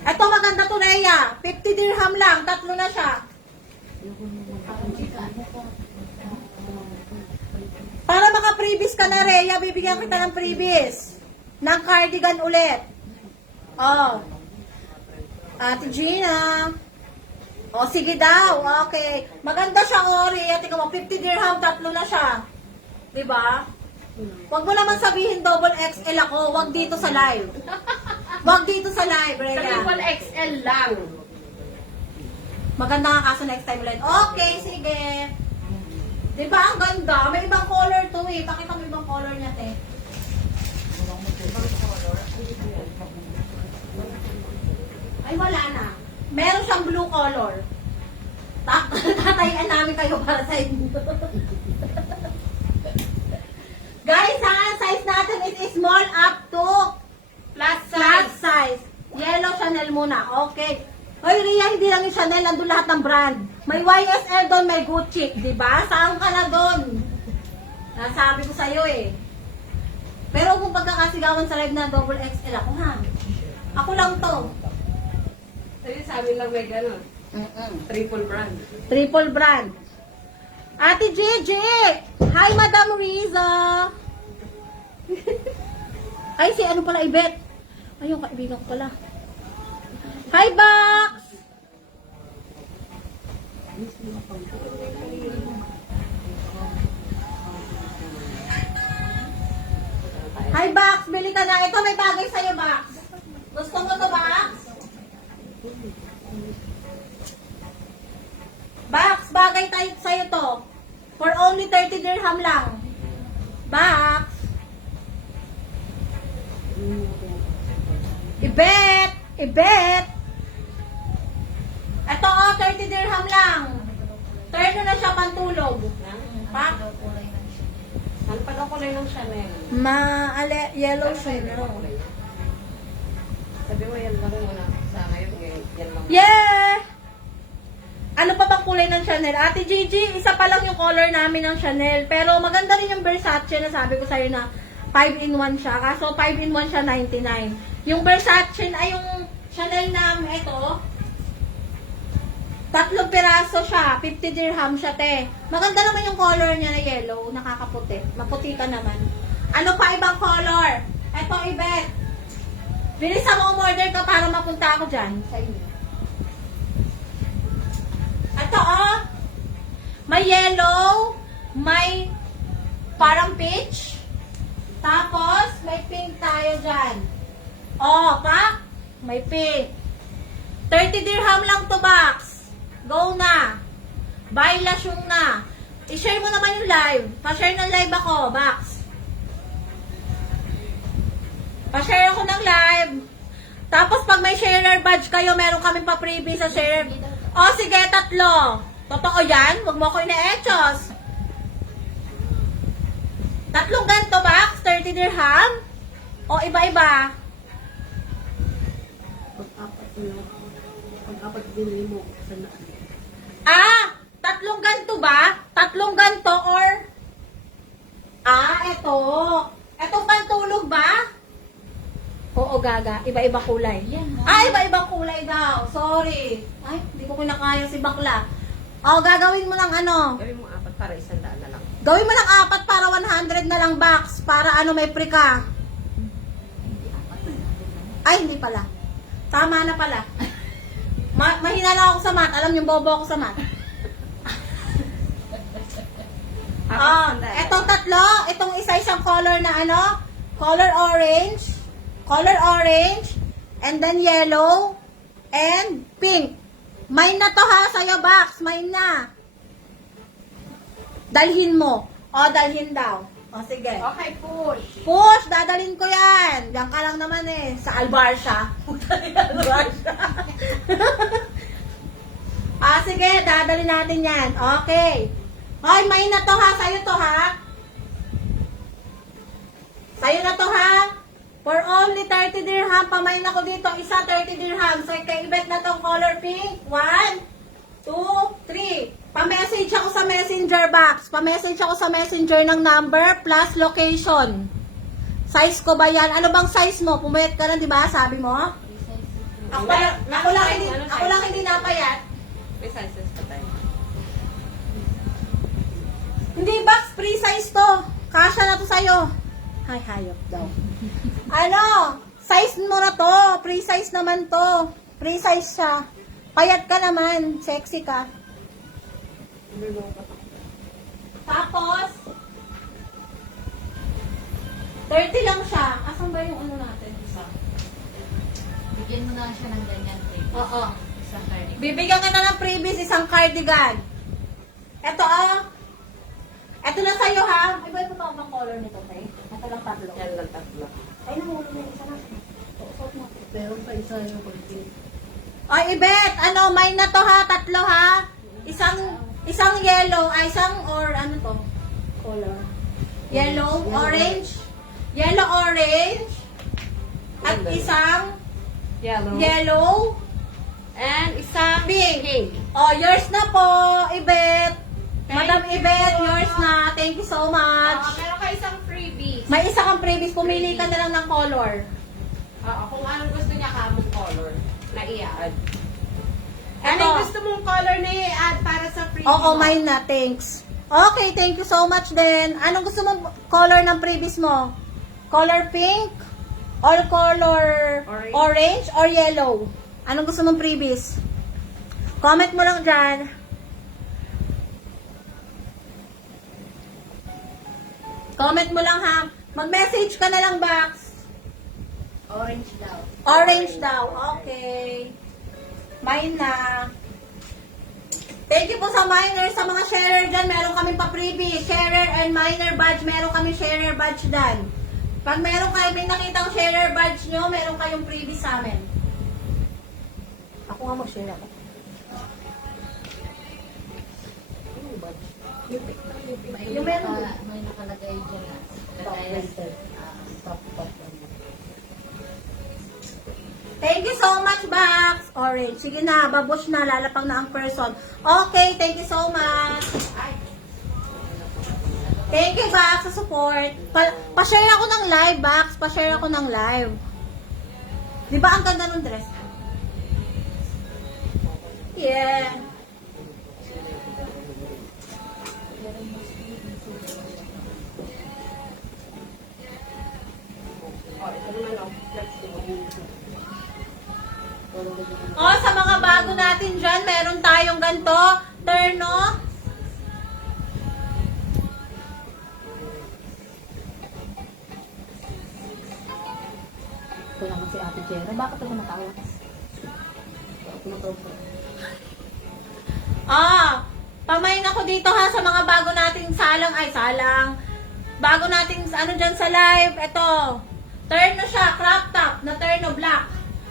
Ito maganda to, Rhea. 50 dirham lang, tatlo na siya. Para maka-previous ka na, Rhea, bibigyan kita ng previous. Ng cardigan ulit. Oh. Ate Gina. O, sige daw. Okay. Maganda siya, Ori. Tingnan mo, 50 dirham, tatlo na siya. Diba? Huwag mo naman sabihin double XL ako. Huwag dito sa live. Huwag dito sa live, Sa Rhea. triple XL lang. Maganda nga kaso next time ulit. Okay, sige. Diba ang ganda? May ibang color to eh. Pakita mo ibang color niya, te. Ay, wala na. Meron siyang blue color. Tatayin namin kayo para sa inyo. Guys, ha? Size natin is small up to Plus flat size. size. Yellow Chanel muna. Okay. Hoy, Rhea, hindi lang yung Chanel. Nandun lahat ng brand. May YSL doon, may Gucci. Diba? Saan ka na doon? Nasabi ko sa'yo eh. Pero kung pagkakasigawan sa live na double XL ako, ha? Ako lang to. Kasi sa amin lang may gano'n. Triple brand. Triple brand. Ate Gigi! Hi, Madam Riza! Ay, si ano pala, Ibet? Ay, yung kaibigan ko pala. Hi, Box! Hi, Box! Bili ka na. Ito, may bagay sa'yo, Box. Gusto mo to, Box? Box, bagay tayo sa'yo to. For only 30 dirham lang. Box. Ibet! Ibet! Ito, 30 dirham lang. Turno na siya pantulog. Pa? Ano pa daw kulay ng Chanel? Yellow Chanel. Sabi mo yan lang muna sa ngayon. Yan lang. Yeah! Ano pa bang kulay ng Chanel? Ate Gigi, isa pa lang yung color namin ng Chanel. Pero maganda rin yung Versace na sabi ko sa'yo na 5-in-1 siya. Kaso 5-in-1 siya 99. Yung Versace ay yung Chanel na ito. 3 piraso siya. 50 dirham siya, te. Maganda naman yung color niya na yellow. Nakakaputi. Maputi ka naman. Ano pa ibang color? Ito, Ibet. Bilisan mo umorder ka para mapunta ako dyan sa inyo. Ito, oh. May yellow. May parang peach. Tapos, may pink tayo dyan. Oh, pa? May pink. 30 dirham lang to, box. Go na. Buy lasyong na. I-share mo naman yung live. Pa-share ng live ako, box. Pa-share ako ng live. Tapos, pag may sharer badge kayo, meron kaming pa-freebie sa share. O, sige, 3. Totoo yan? Huwag mo ako ina-etchos. 3 ganito, box? 30 dirham? O, iba-iba? Pag-apat binili mo, sana. 3 ganito ba? 3 ganito or... Ito. Itong pantulog ba? Oo, gaga. Iba-iba kulay. Iba-ibang kulay daw. Sorry. Ay, hindi ko kinakaya si bakla. O, gagawin mo ng ano? Gawin mo 4 para 100 na lang. Gawin mo ng 4 para 100 na lang box. Para ano, may free ka. Ay, hindi pala. Tama na pala. Mahina lang ako sa math. Alam yung bobo ako sa math. Etong 3. Itong isa-isang color na ano? Color orange. Color orange. And then yellow. And pink. Mine na to ha, sa'yo box. Mine na. Dalhin mo. O, dalhin daw. O, sige. Okay, push. Push, dadalhin ko yan. Diyan ka lang naman eh. Sa Albarcia. Albarcia. Sige, dadalhin natin yan. Okay. Hoy, may na to ha. Sa'yo to ha. Sa'yo na to ha. For only 30 dirham, pamain ako dito. Isa 30 dirham. So, kay-ibet na tong color pink. 1, 2, 3. Pa-message ako sa messenger box. Pa-message ako sa messenger ng number plus location. Size ko ba yan? Ano bang size mo? Pumayat ka na, di ba? Sabi mo? Ako lang hindi napayat. May sizes pa tayo. Hindi, box. Free size to. Kasha na to sa'yo. Hay, hayop daw. Ano? Size mo na to. Free size naman to. Free size siya. Payat ka naman. Sexy ka. Tapos, 30 lang siya. Asan ba yung ano natin? Isa. Bigyan mo na siya ng ganyan. Oo. Isang cardigan. Bibigyan kita ng freebies isang cardigan. Ito Ito na sa'yo ha. Iba-iba pa ang color nito, te. Ito lang 3. Yan lang 3. Ay, nahuli na yung isa na. Suot mo. Meron pa isa yung kulay. Ay, Ibet, mine na to ha, 3 ha. Isang yellow, isang or ano to? Color. Yellow, orange. Yellow, orange. At isang yellow. And isang Pink. Oh, yours na po, Ibet. Madam Ibet, yours na. Thank you so much. Meron ka isang freebie. May isa kang previous, pumili ka na lang ng color. Kung anong gusto niya kamong color na i-add. Ito. Anong gusto mong color na i-add para sa freebie? Oo, mine na. Thanks. Okay, thank you so much din. Anong gusto mong color ng previous mo? Color pink? Or color orange or yellow? Anong gusto mong previous? Comment mo lang dyan. Comment mo lang ha. Mag-message ka na lang, box. Orange daw. Orange daw. Okay. Mine na. Thank you po sa minor, sa mga sharer dyan. Meron kami pa-freebie. Sharer and minor badge. Meron kami sharer badge dyan. Pag meron kayo, may nakitang sharer badge nyo, meron kayong freebie sa amin. Ako nga mag-share ako. Yung meron doon. May nakalagay dyan. Kagaya Top. Thank you so much, Bax. Orange. Sige na, babush na, lalapang na ang person. Okay, thank you so much. Thank you, Bax, sa support. Pa-share ako ng live, Bax. Pa-share ako ng live. Di ba ang ganda ng dress? Yeah. Oh, sa mga bago natin dyan, meron tayong ganito. Terno. Ito naman si Ate Jera. Bakit ako natawa? Pamain ako dito ha sa mga bago nating salang. Bago nating ano dyan sa live. Ito. Terno siya, crop top na terno black.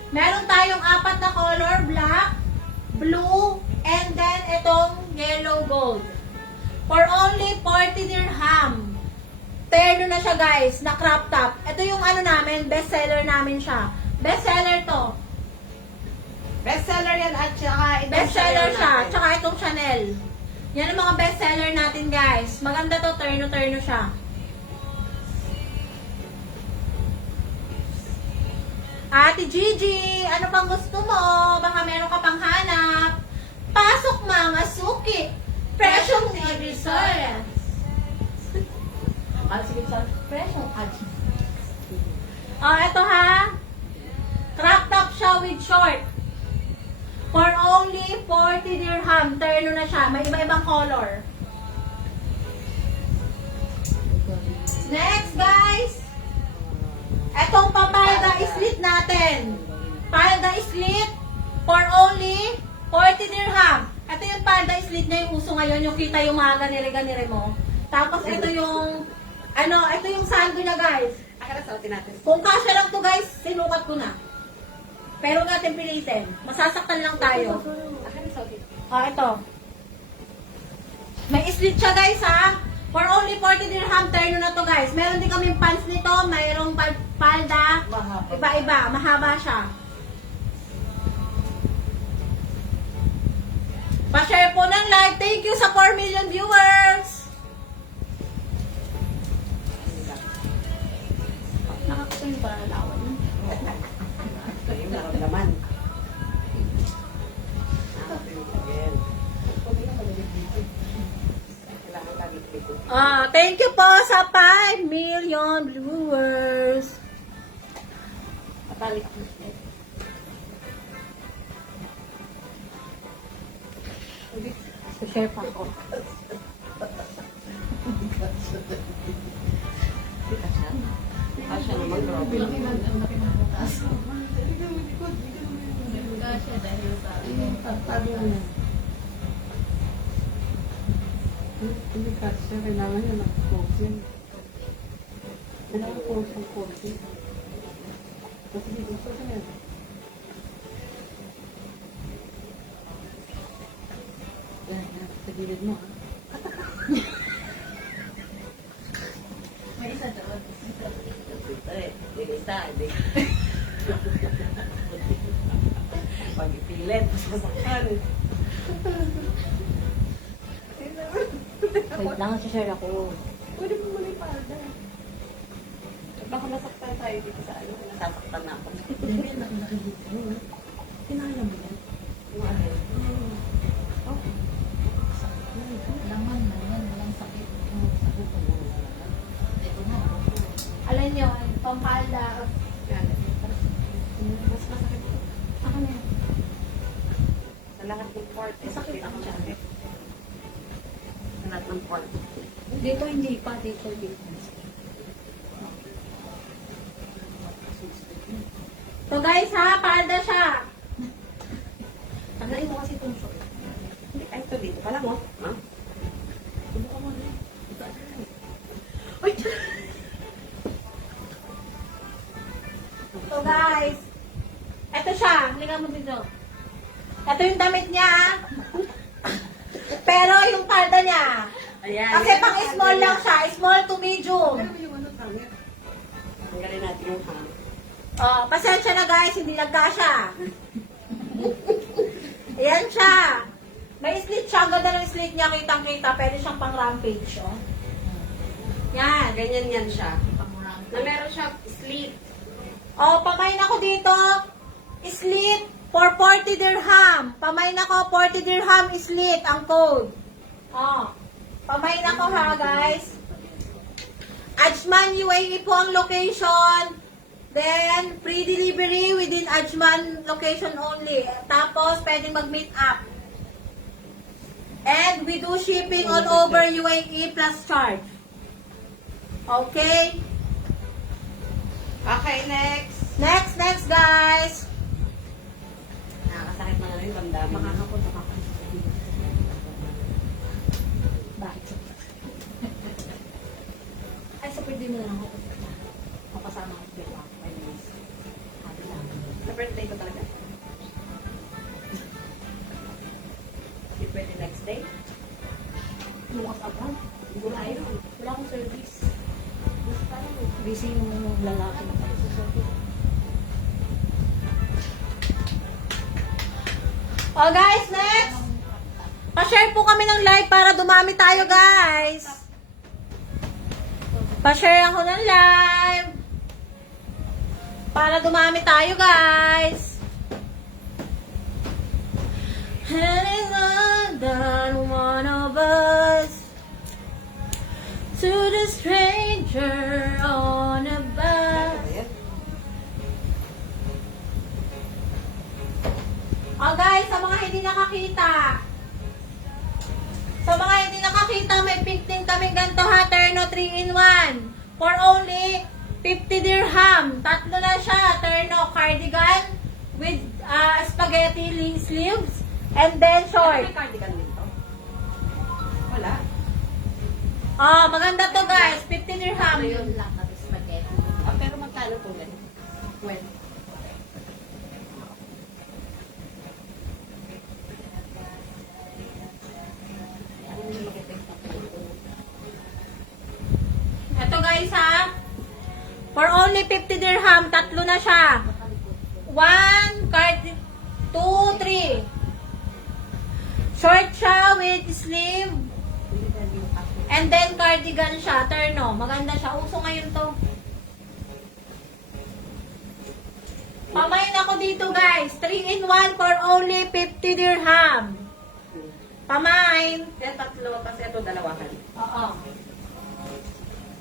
Meron tayong 4 na color, black, blue, and then itong yellow gold. For only 40 dirham. Terno na siya guys, na crop top. Ito yung ano namin, best seller namin siya. Best seller to. Bestseller yan at saka itong Best seller siya, natin. tsaka itong Chanel. Yan ang mga best seller natin guys. Maganda to, terno-terno siya. Ate Gigi, ano pang gusto mo? Baka meron ka pang hanap. Pasok mga suki. Presyong ni Rizal. Sige sa presyo. Oh, ito ha. Crop top siya with short. For only 40 dirham. Terno na siya. May iba-ibang color. Next, guys. Etong papalda slit natin. Palda slit for only 40 dirham. Ito yung palda slit na yung uso ngayon. Yung kita yung mga ganire-ganire mo. Tapos ito yung, ito yung sando niya, guys. Akala sautin natin. Kung kasya lang to guys, sinukat ko na. Pero natin pilitin. Masasaktan lang tayo. Akala sautin. Ito. May slit siya guys ha. For only 40 dirham, terno na to guys. Meron din kaming pants nito. Mayroong palda. Mahaba. Iba-iba. Mahaba siya. Pa-share po ng live. Thank you sa 4 million viewers. Nakakita yung paralawan. Ito yung naramdaman. Again. Kailangan lagi ito. Thank you po sa 5 million viewers. Patalik. Share pa ako. Asya naman, grabe. Hindi kasi kailangan niya mag-post yan. Kailangan post ang post yan. Kasi di gusto ko yan. Yan, sa gilid mo. May isa doon. Pag ipilit, masaktan. Wait lang, share ako. Pwede mo muna yung palda. Baka nasaktan tayo dito sa ano. Nasasaktan na ako. Hindi, nakikita mo. Kinaya mo yan. Yung ano. Laman na yan, walang sakit. Sakit ko mo. Ito nga. Alam nyo, pampalda. Yan. Mas masakit ito. Ako na yan. Sa lahat ng part. Masakit ako dyan. Sa lahat ng part. Dito hindi pa, dito. So guys ha, palda siya. Tanggalin mo kasi itong short. Hindi, ay ito dito pala mo. Ha? Subukan mo rin. Uy! So guys, eto siya. Halika mo dito. Ito yung damit niya. Pero yung palda niya. Ayan. Kasi pang small lang siya. Small to medium. Pero yung ano pangit. Tanggalin natin yung hang. Oh, pasensya na guys, hindi nagkasya. Ayan siya. May slit siya. Ang ganda ng slit niya. Kitang-kita. Pwede siyang pang rampage, oh. Yan. Ganyan yan siya. Na meron siya sleep. Oh, pamain ako dito. Slit for 40 dirham. Pamain ako, 40 dirham slit ang code. Oh. Pamain ako ha, guys. Ajman UAE po ang location. Then, free delivery within Ajman location only. Tapos, pwedeng mag-meet up. And we do shipping all over UAE plus charge. Okay? Okay, next. Next, guys. Nakakasakit na nga rin damdamin. Makakapunta ka. Bakit? Ay, sa pwede mo na lang ako. Papasama ko sa ako. Anyways. Happy lang. Sa birthday ko talaga. Hindi pwede next day. Bukas agad. Wala akong service. Busy yung lalaki na tayo sa service. Oh guys, next! Pa-share po kami ng live para dumami tayo guys. Pa-share ako ng live. Para dumami tayo guys. Anyone than one of us. To the stranger on a bus. Oh guys, sa mga hindi nakakita. Sa mga hindi nakakita, may pink din kami ganito ha, Terno 3-in-1. For only 50 dirham. Tatlo na siya, Terno cardigan with spaghetti sleeves and then short. May cardigan dito? Wala. Oh, maganda to guys, 50 dirham. Yun lang kami spaghetti. Ah, pero magkano po ganun? Well. Ito guys ha. For only 50 dirham, tatlo na siya. 1, card, 2, 3. Short siya with sleeve. And then cardigan siya, terno. Maganda siya. Uso ngayon to. Pamain ako dito guys. 3-in-1 for only 50 dirham. Pamain. Yan tatlo, kasi ito dalawahan. Oo.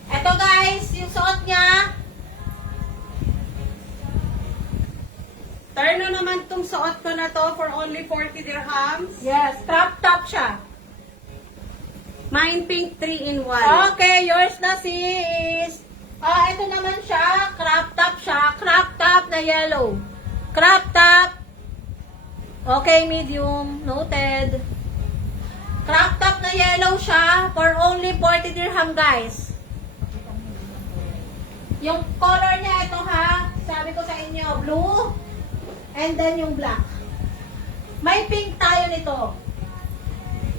Ito guys, yung suot niya. Terno naman tong suot ko na to for only 40 dirhams. Yes, crop top siya. Mine pink 3-in-1. Okay, yours na sis. Ito naman siya, crop top siya. Crop top na yellow. Crop top. Okay, medium. Noted. Crop top na yellow siya for only 40 dirham guys. Yung color niya ito ha, sabi ko sa inyo, blue and then yung black. May pink tayo nito.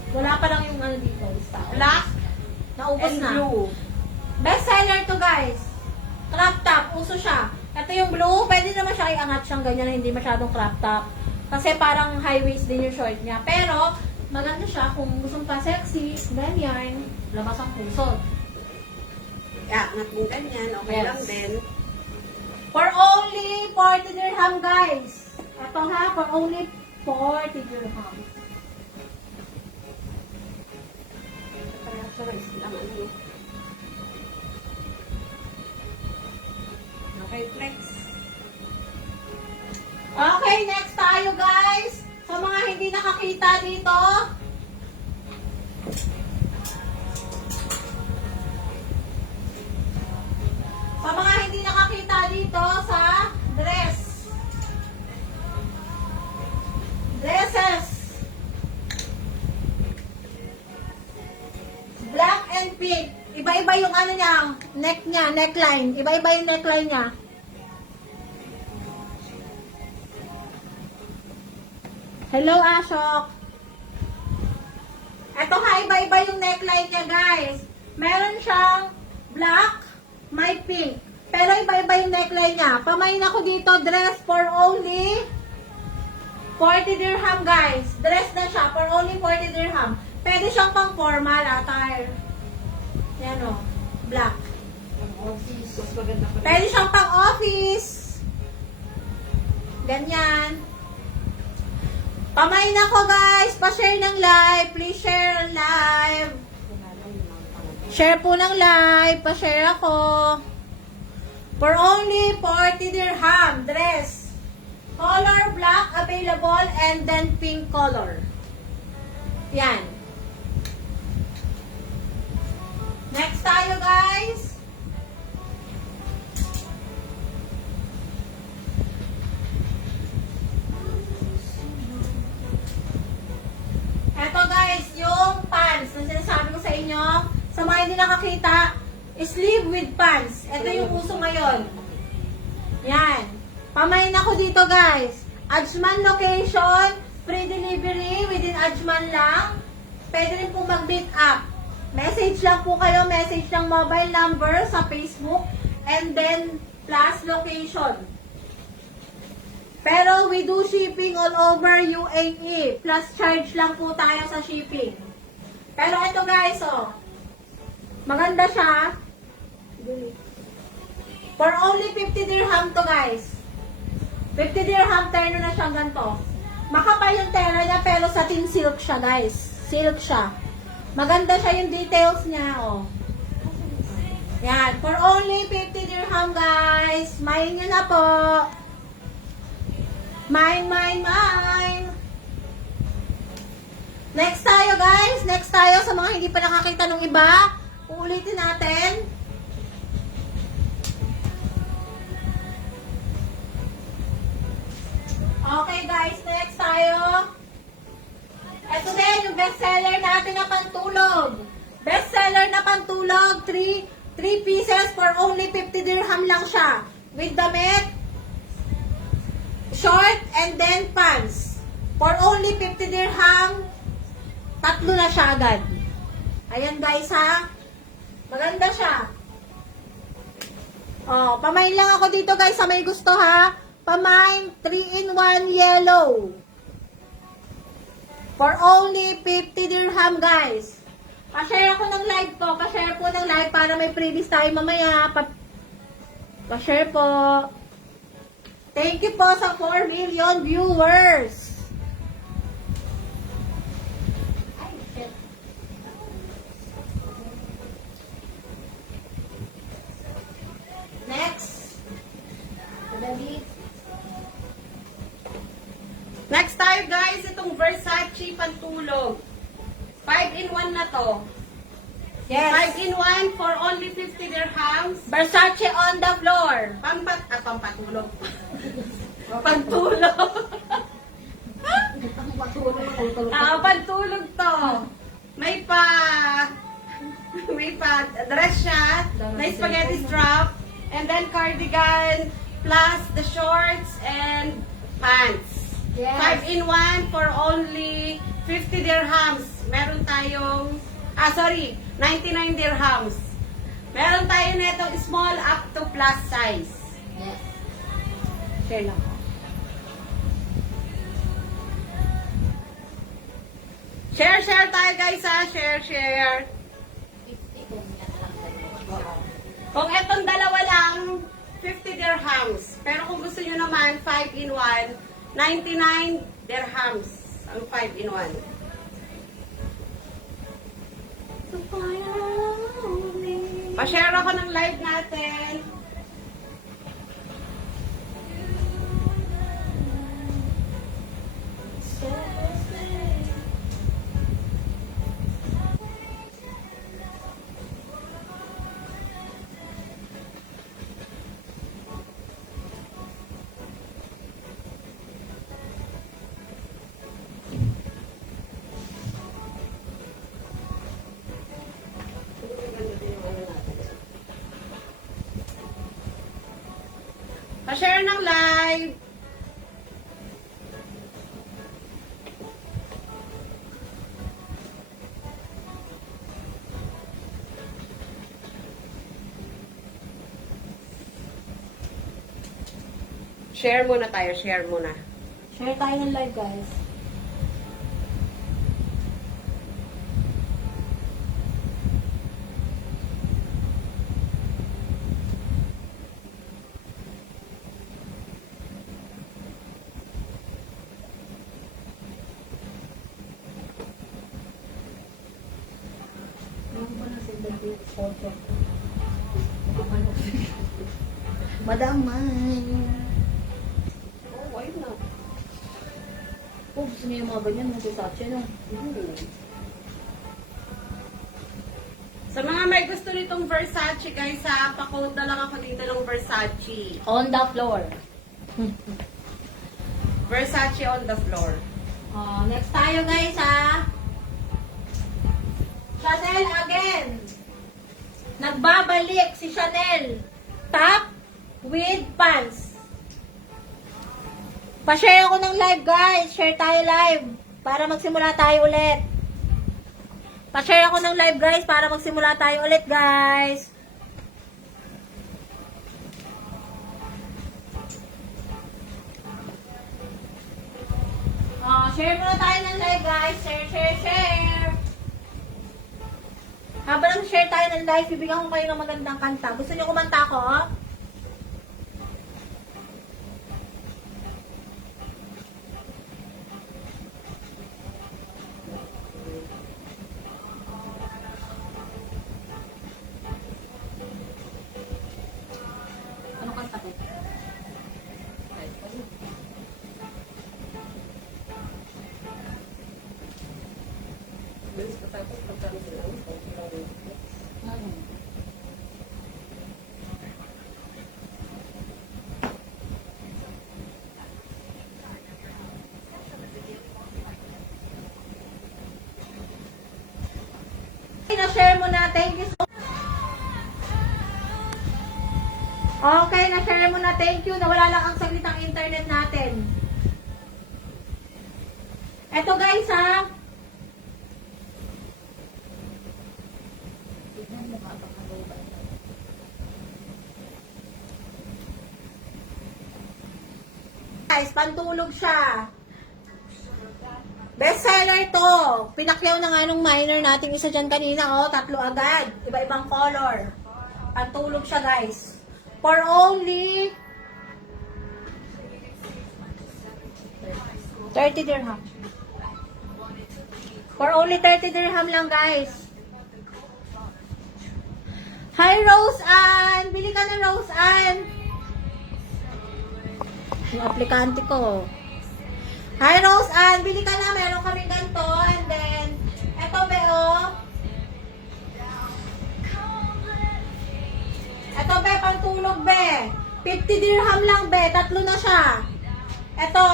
Wala pa lang yung ano dito, lista. Black Naubos and na. blue. Best seller to guys. Crop top, uso siya. Ito yung blue, pwede naman siya iangat siyang ganyan na hindi masyadong crop top. Kasi parang high waist din yung short niya. Pero, maganda siya kung gusto pa sexy, ganyan, labas ang puso. Yeah, angat mo ganyan. Okay Yes. lang din. For only 40 dirham guys. Ito ha, for only 40 dirham. Okay, flex. Okay, next tayo guys. Sa mga hindi nakakita dito. Sa mga hindi nakakita dito sa dress. Dresses. Black and pink. Iba-iba yung ano niya, neck niya, neckline. Iba-iba yung neckline niya. Hello, Ashok. Ito ha, iba-iba yung neckline niya, guys. Meron siyang black, may pink. Pero iba-iba yung neckline niya. Pamain ako dito, dress for only 40 dirham, guys. Dress na siya for only 40 dirham. Pwede siyang pang formal attire. Yan o, black. Mas maganda pa rin. Pwede siyang pang office. Ganyan. Pamain ako, guys. Pa-share ng live. Please share ang live. Share po ng live. Pa-share ako. For only 40 dirham. Dress. Color black available and then pink color. Yan. Next tayo, guys. Eto, guys, yung pants na sinasabi ko sa inyo. Sa mga hindi nakakita, sleeve with pants. Ito yung uso ngayon. Yan. Pamain ako dito, guys. Ajman location, free delivery within Ajman lang. Pwede rin po mag-meet up. Message lang po kayo, message ng mobile number sa Facebook, and then plus location. Pero we do shipping all over UAE. Plus charge lang po tayo sa shipping. Pero ito, guys, oh. Maganda siya. For only 50 dirham to, guys. 50 dirham, terno na siya ganito. Makapal yung tela niya, pero satin silk siya, guys. Silk siya. Maganda siya yung details niya, oh. Yan. For only 50 dirham, guys. Main nyo na po. Mine. Next tayo, guys. Next tayo sa mga hindi pa nakakita ng iba. Uulitin natin. Okay, guys. Next tayo. Ito din, yung bestseller natin na pantulog. Bestseller na pantulog. 3 pieces for only 50 dirham lang siya. With damit, short, and then pants. For only 50 dirham, tatlo na siya agad. Ayan, guys, ha. Maganda siya. Oh, pamain lang ako dito, guys, sa may gusto, ha. Pamain, 3-in-1 yellow. For only 50 dirham, guys. Pa-share ako ng live ko. Pa-share po ng live para may freebies tayo mamaya. Pa-share po. Thank you po sa 4 million viewers. Ay, shit. Next. Dali. Next tayo, guys, itong Versace pantulog. 5-in-1 na to. Yes. 5-in-1 for only 50 dirhams. Versace on the floor. Pampatulog. Pantulog. Pantulog to. May pa dress siya, may spaghetti strap, and then cardigan, plus the shorts and pants. Yes. 5-in-1 for only 50 dirhams. Meron tayong, 99 dirhams. Meron tayo netong small up to plus size. Yes. Share lang. Share tayo, guys, ha. Share. Kung etong dalawa lang, 50 dirhams. Pero kung gusto nyo naman, 5-in-1, 99 dirhams ang 5-in-1. Pa-share ako ng live natin. Pa-share ng live. Share muna tayo, share muna. Share tayo ng live, guys. Madamay. Oh, why not? Oh, gusto niyo yung mga ganyan, mga Versace, no? Sa mga may gusto nitong Versace, guys, ha, pa-code na lang ako dito ng Versace. On the floor. Versace on the floor. Next tayo, guys, ha? Chanel again. Nagbabalik si Chanel. Top with pants. Pa-share ako ng live, guys. Share tayo live. Para magsimula tayo ulit. Pa-share ako ng live, guys. Para magsimula tayo ulit, guys. Share muna tayo ng live, guys. Share, share, share. Habang share tayo ng live, bibigyan ko kayo ng magandang kanta. Gusto niyo kumanta ko? Ano kanta ko? Na-share mo na. Thank you so much. Okay, na-share mo na. Thank you. Nawala lang ang saglit ang internet natin. Eto, guys, ha. Guys, pantulog siya. Bestseller to. Pinakyaw na nga nung minor nating isa dyan kanina, oh. 3 agad. Iba-ibang color. Pantulog siya, guys. For only 30 dirham. For only 30 dirham lang, guys. Hi, Rose Ann! Bili ka na, Rose Ann! Yung aplikante ko. Hi, Rose Ann! Bili ka na. Meron kami ganito. And then, eto, be, oh. Eto, be, pantulog, be. 50 dirham lang, be. 3 na siya. Eto,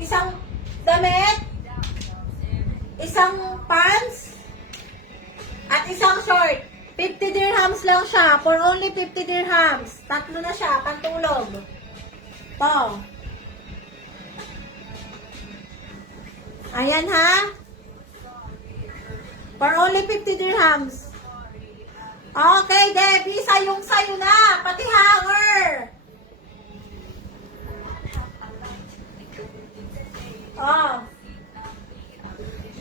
isang damit, isang pants, at isang short. 50 dirhams lang siya. For only 50 dirhams. 3 na siya. Pantulog. To. Ayan, ha? For only 50 dirhams. Okay, Debbie. Sayong-sayo na. Pati hanger. Oh.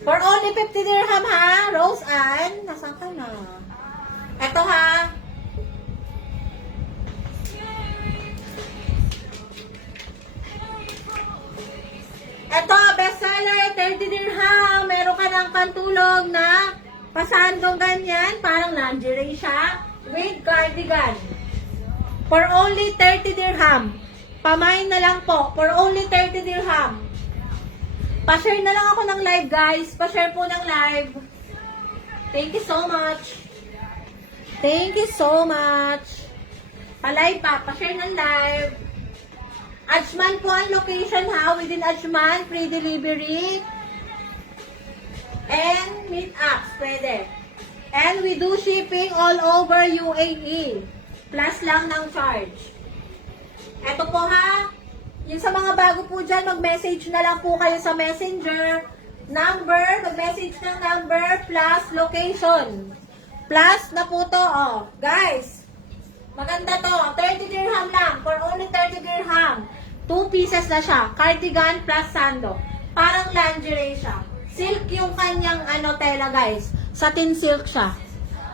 For only 50 dirham, ha? Rose Ann. Nasaan ka na? Eto, ha? Eto, bestseller, 30 dirham. Meron ka ng pantulog na pasandong ganyan. Parang lingerie siya. With cardigan. For only 30 dirham. Pamain na lang po. For only 30 dirham. Pa-share na lang ako ng live, guys. Pa-share po ng live. Thank you so much. Thank you so much. Pa-live pa. Pa-share ng live. Ajman po ang location, ha. Within Ajman, free delivery. And meet-ups, pwede. And we do shipping all over UAE. Plus lang ng charge. Eto po, ha. Yung sa mga bago po dyan, mag-message na lang po kayo sa messenger. Number, mag-message ng number plus location. Plus na po to, oh. Guys, maganda to. 30 dirham lang. For only 30 dirham. 2 pieces na siya. Cardigan plus sando. Parang lingerie siya. Silk yung kanyang tela guys. Satin silk siya.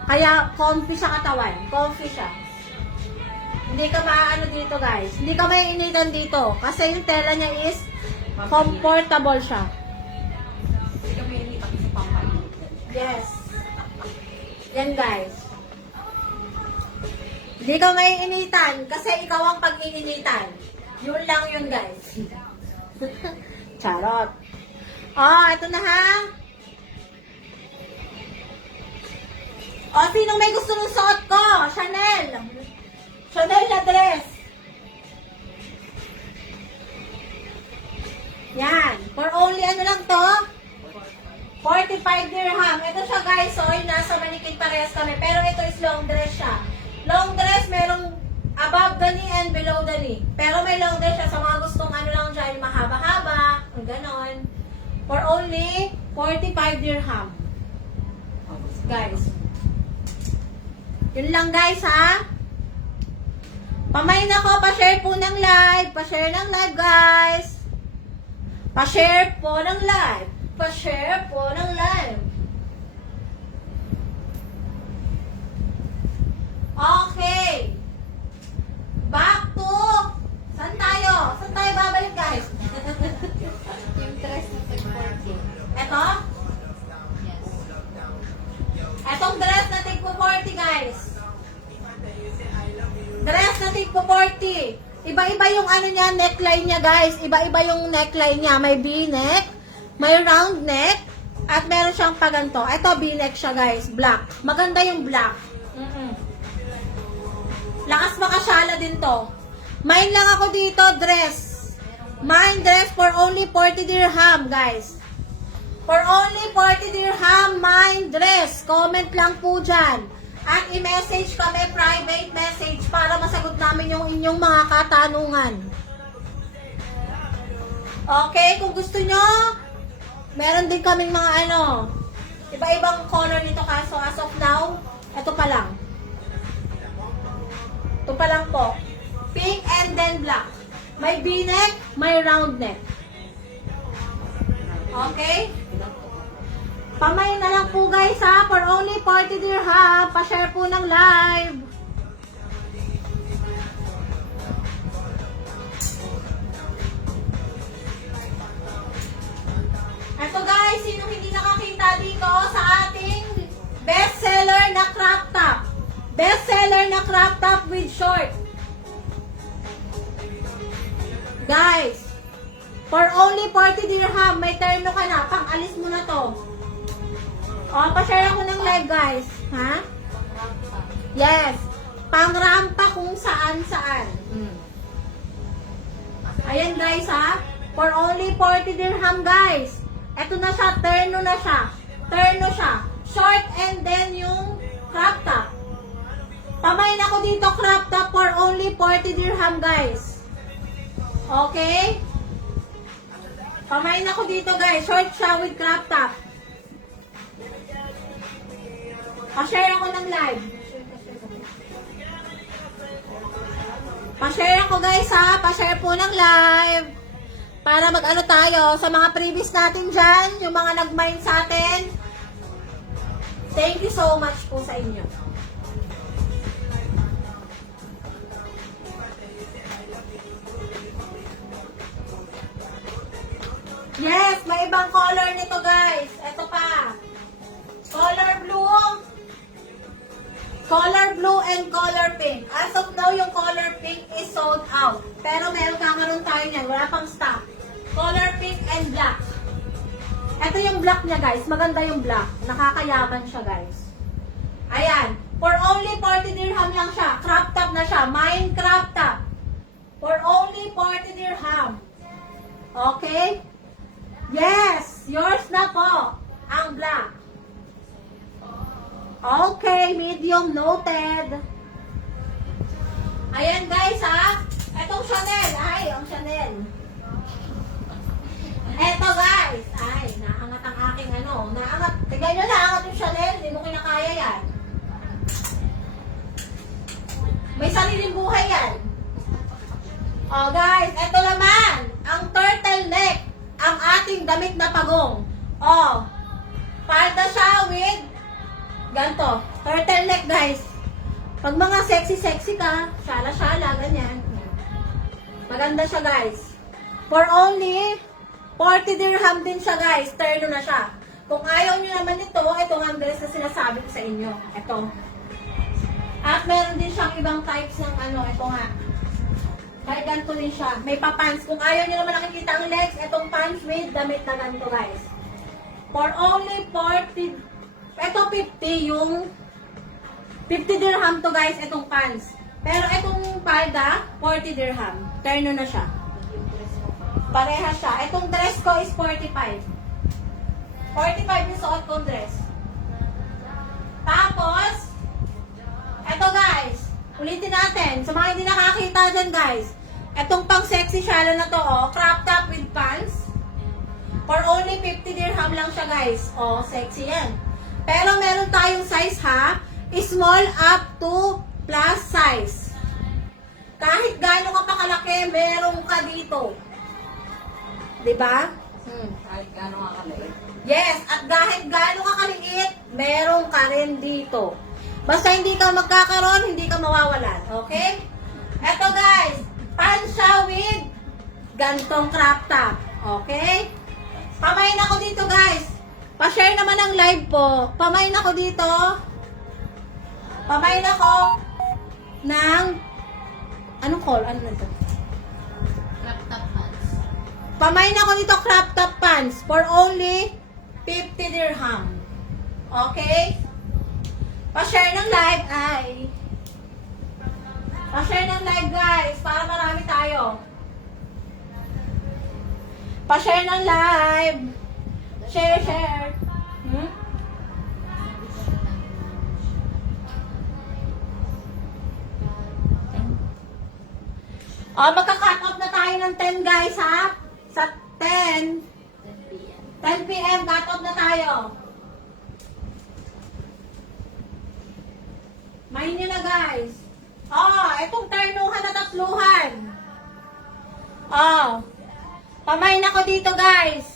Kaya comfy siya katawan. Comfy siya. Hindi ka maaano dito guys. Hindi ka maiinitan dito. Kasi yung tela niya is comfortable siya. Hindi kami inita kasi pampainit. Yes. Yan guys. Hindi ka maiinitan kasi ikaw ang pag-iinitan. Yun lang yun guys. Charot. Oh, ito na ha. O, sinong may gusto ng suot ko? Chanel. Chanel na dress. Yan. For only lang to? 45 dirham. Ito siya guys. So, nasa manikid parehas kami. Pero ito is long dress siya. Long dress, merong above the knee and below the knee. Pero may long dress siya. Sa mga gustong lang dyan, mahaba-haba. Ganon. For only 45 dirham. Guys. Yun lang guys ha. Pamain ako, pa-share po ng live. Pa-share ng live guys. Pa-share po ng live. Pa-share po ng live. Okay. Back to... Saan tayo? Saan tayo babalik guys? Yung dress na tag-40. Eto? Yes. Etong dress na tig po 40 guys. Dress na tig po 40. Iba-iba yung niya, neckline niya guys. Iba-iba yung neckline niya. May V-neck, may round neck, at meron siyang paganto. Ito V-neck siya guys, black. Maganda yung black. Lakas makasyala din to. Mine lang ako dito, dress. Mine dress for only 40 dirham guys. For only 40 dirham, mine dress. Comment lang po dyan. At i-message kami, private message, para masagot namin yung inyong mga katanungan. Okay, kung gusto nyo, meron din kaming mga iba-ibang color nito kaso as of now, ito pa lang. Ito pa lang po. Pink and then black. May V-neck, may round neck. Okay? Pamain na lang po guys ha, for only 40 dirham. Pa-share po ng live. Ito guys, sino hindi nakakita dito sa ating bestseller na crop top. Bestseller na crop top with short. Guys, for only 40 dirham, may terno ka na, pang-alis mo na to. O, pa-share ako ng live guys. Ha? Yes. Pang-rampa kung saan-saan. Ayan guys ha. For only 40 dirham guys. Eto na siya, terno na siya. Terno siya. Short and then yung crop top. Pamain ako dito crop top for only 40 dirham guys. Okay? Pamain ako dito guys. Short siya with crop top. Pa-share ako ng live. Pa-share ako guys ha. Pa-share po ng live. Para mag-ano tayo sa mga previous natin dyan. Yung mga nag-mind sa atin. Thank you so much po sa inyo. Yes, may ibang color nito guys. Ito pa. Color blue. Color blue and color pink. As of now, yung color pink is sold out. Pero meron kakaroon tayo niyan. Wala pang stock. Color pink and black. Ito yung black niya guys. Maganda yung black. Nakakayaman siya guys. Ayan. For only 40 dirham lang siya. Crop top na siya. Mine crop top. For only 40 dirham. Okay? Yes! Yours na po. Ang black. Okay, medium noted. Ayan guys ha. Etong Chanel. Ay, ang Chanel. Eto guys. Ay, naangat ang aking naangat. Tignan nyo, naangat yung Chanel. Hindi mo kinakaya yan. May sariling buhay yan. Oh, guys, ito naman, ang turtleneck, ang ating damit na pagong. Oh, palda siya with, ganto, turtleneck, guys. Pag mga sexy ka, syala-syala, ganyan. Maganda siya, guys. For only 40 dirham din siya, guys. Terno na siya. Kung ayaw nyo naman ito, ito ang dress na sinasabi ko sa inyo. Ito. At meron din siyang ibang types ng ano, ito nga. Kahit ganito din siya. May pa-pants. Kung ayaw nyo naman nakikita ang legs, itong pants with damit na ganito, guys. For only 40, ito 50 yung 50 dirham to, guys, itong pants. Pero itong palda, 40 dirham. Terno na siya. Pareha siya. Itong dress ko is 45. 45 yung suot kong dress. Tapos, eto guys, ulitin natin. Sa mga hindi nakakita dyan guys, etong pang sexy shala na to, oh, crop top with pants. For only 50 dirham lang siya guys. Oh, sexy yan. Pero meron tayong size ha, small up to plus size. Kahit gaano ka pa kalaki, meron ka dito. Diba? Kahit gano'n nga kaliit. Yes, at kahit gaano ka kaliit, meron ka rin dito. Basta hindi ka magkakaroon, hindi ka mawawalan. Okay? Eto guys, pants siya with gantong crop top. Okay? Pamain ako dito guys. Pa-share naman ang live po. Pamain ako dito. Pamain ako ng anong call? Ano na ito? Crop top pants. Pamain ako dito crop top pants for only 50 dirham. Okay? Pa-share ng live ay. Pa-share ng live guys para marami tayo. Pa-share ng live. Share. Oh, magka-cut off na tayo ng 10 guys ha. Sa 10 p.m. cut off na tayo. Main nyo na guys. Oh, itong ternuhan na tatluhan. Oh, pamain ako dito guys.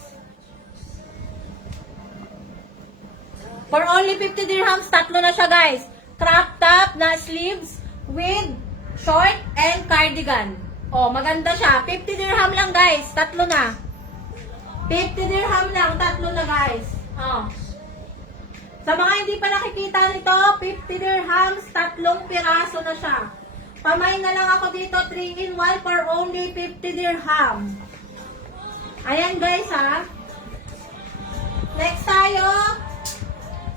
For only 50 dirhams, tatlo na siya guys. Crop top na sleeves with short and cardigan. Oh, maganda siya. 50 dirham lang guys, tatlo na. 50 dirham lang, tatlo na guys. Oh. Sa mga hindi pa nakikita nito, 50 dirhams, tatlong piraso na siya. Pamain na lang ako dito, 3-in-1 for only 50 dirham. Ayan guys ha. Next tayo.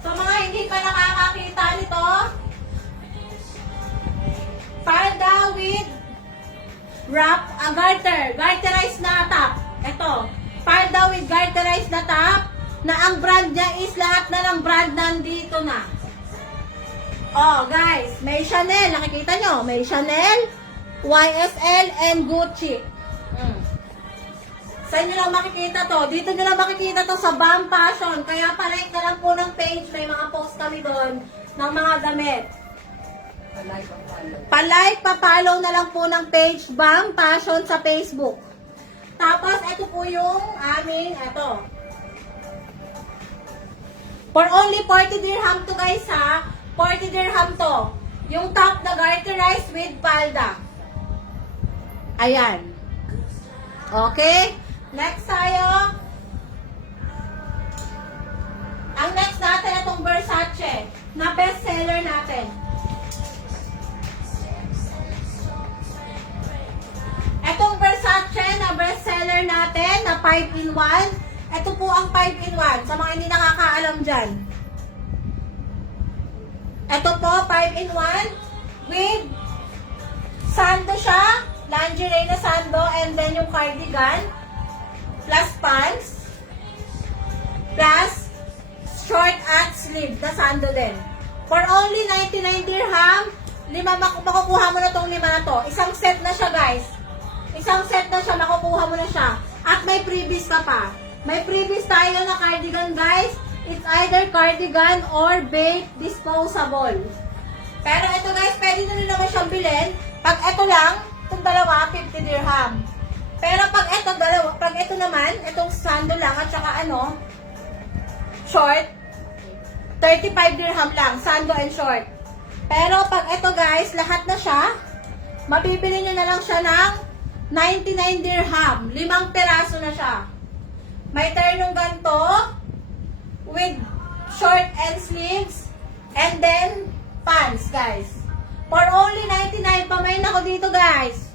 Sa mga hindi pa nakakakita nito, palda with wrap, garterized na top. Ito, palda with garterized na top, na ang brand niya is lahat na ng brand nandito na. Oh, guys, may Chanel, nakikita nyo, may Chanel, YSL, and Gucci. Sa inyo lang makikita to. Dito nyo lang makikita to sa BAM Fashion. Kaya palike na lang po ng page, may mga post kami doon ng mga damit. Palike, pa-follow na lang po ng page BAM Fashion sa Facebook. Tapos, ito po yung aming, ito. For only 40 dirham to guys ha. 40 dirham to. Yung top na garterized with palda. Ayan. Okay? Next tayo. Ang next natin itong Versace na bestseller natin. Itong Versace na bestseller natin na 5-in-1. Ito po ang 5-in-1 sa mga hindi nakakaalam dyan. Ito po, 5-in-1 with sando siya, lingerie na sando, and then yung cardigan, plus pants, plus short at sleeve na sando din. For only 99 dirham, makukuha mo na tong 5 na to. Isang set na siya guys. Isang set na siya, makukuha mo na siya. At may freebies ka pa. May freebies tayo na cardigan guys. It's either cardigan or babe disposable. Pero ito guys, pwede na rin naman siyang bilhin. Pag ito lang, itong dalawa, 50 dirham. Pero pag ito naman, itong sando lang at saka ano, short, 35 dirham lang, sando and short. Pero pag ito guys, lahat na siya, mabibili nyo na lang siya ng 99 dirham. 5 peraso na siya. May ternong ganito, with short and sleeves, and then pants guys. For only 99, pamain ako dito guys.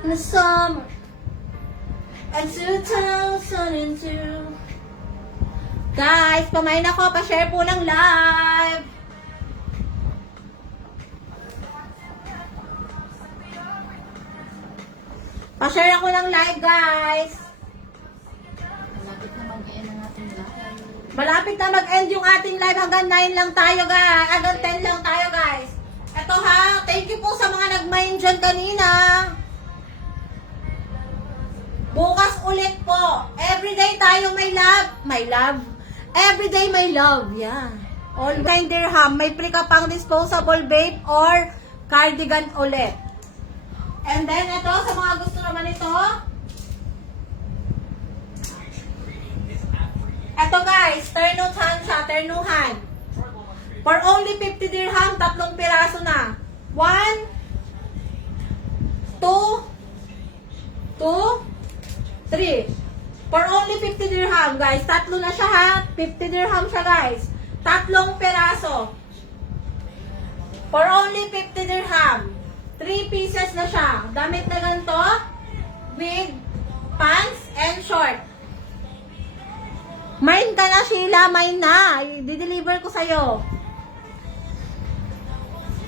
In the summer, and 2002. Guys, pamain ako, pa-share po ng live. Pa-share ako ng live, guys. Malapit na mag-end ang ating lahat. Malapit na mag-end yung ating live. Hanggang 9 lang tayo, guys. Hanggang 10 lang tayo, guys. Ito ha, thank you po sa mga nag-mind dyan kanina. Bukas ulit po. Everyday tayong may love. My love. Everyday my love. Yeah. All 9 dirham. May free ka pang disposable babe or cardigan ulit. And then, ito, sa mga gusto naman ito. Ito guys, ternuhan siya, ternuhan. For only 50 dirham, 3 piraso na. 1, 2, 3. For only 50 dirham, guys. 3 na siya ha. 50 dirham siya, guys. 3 piraso. For only 50 dirham. 3 pieces na siya. Damit na ganito. With pants and short. Mine ka na, Sheila. Mine na. I-deliver ko sa'yo.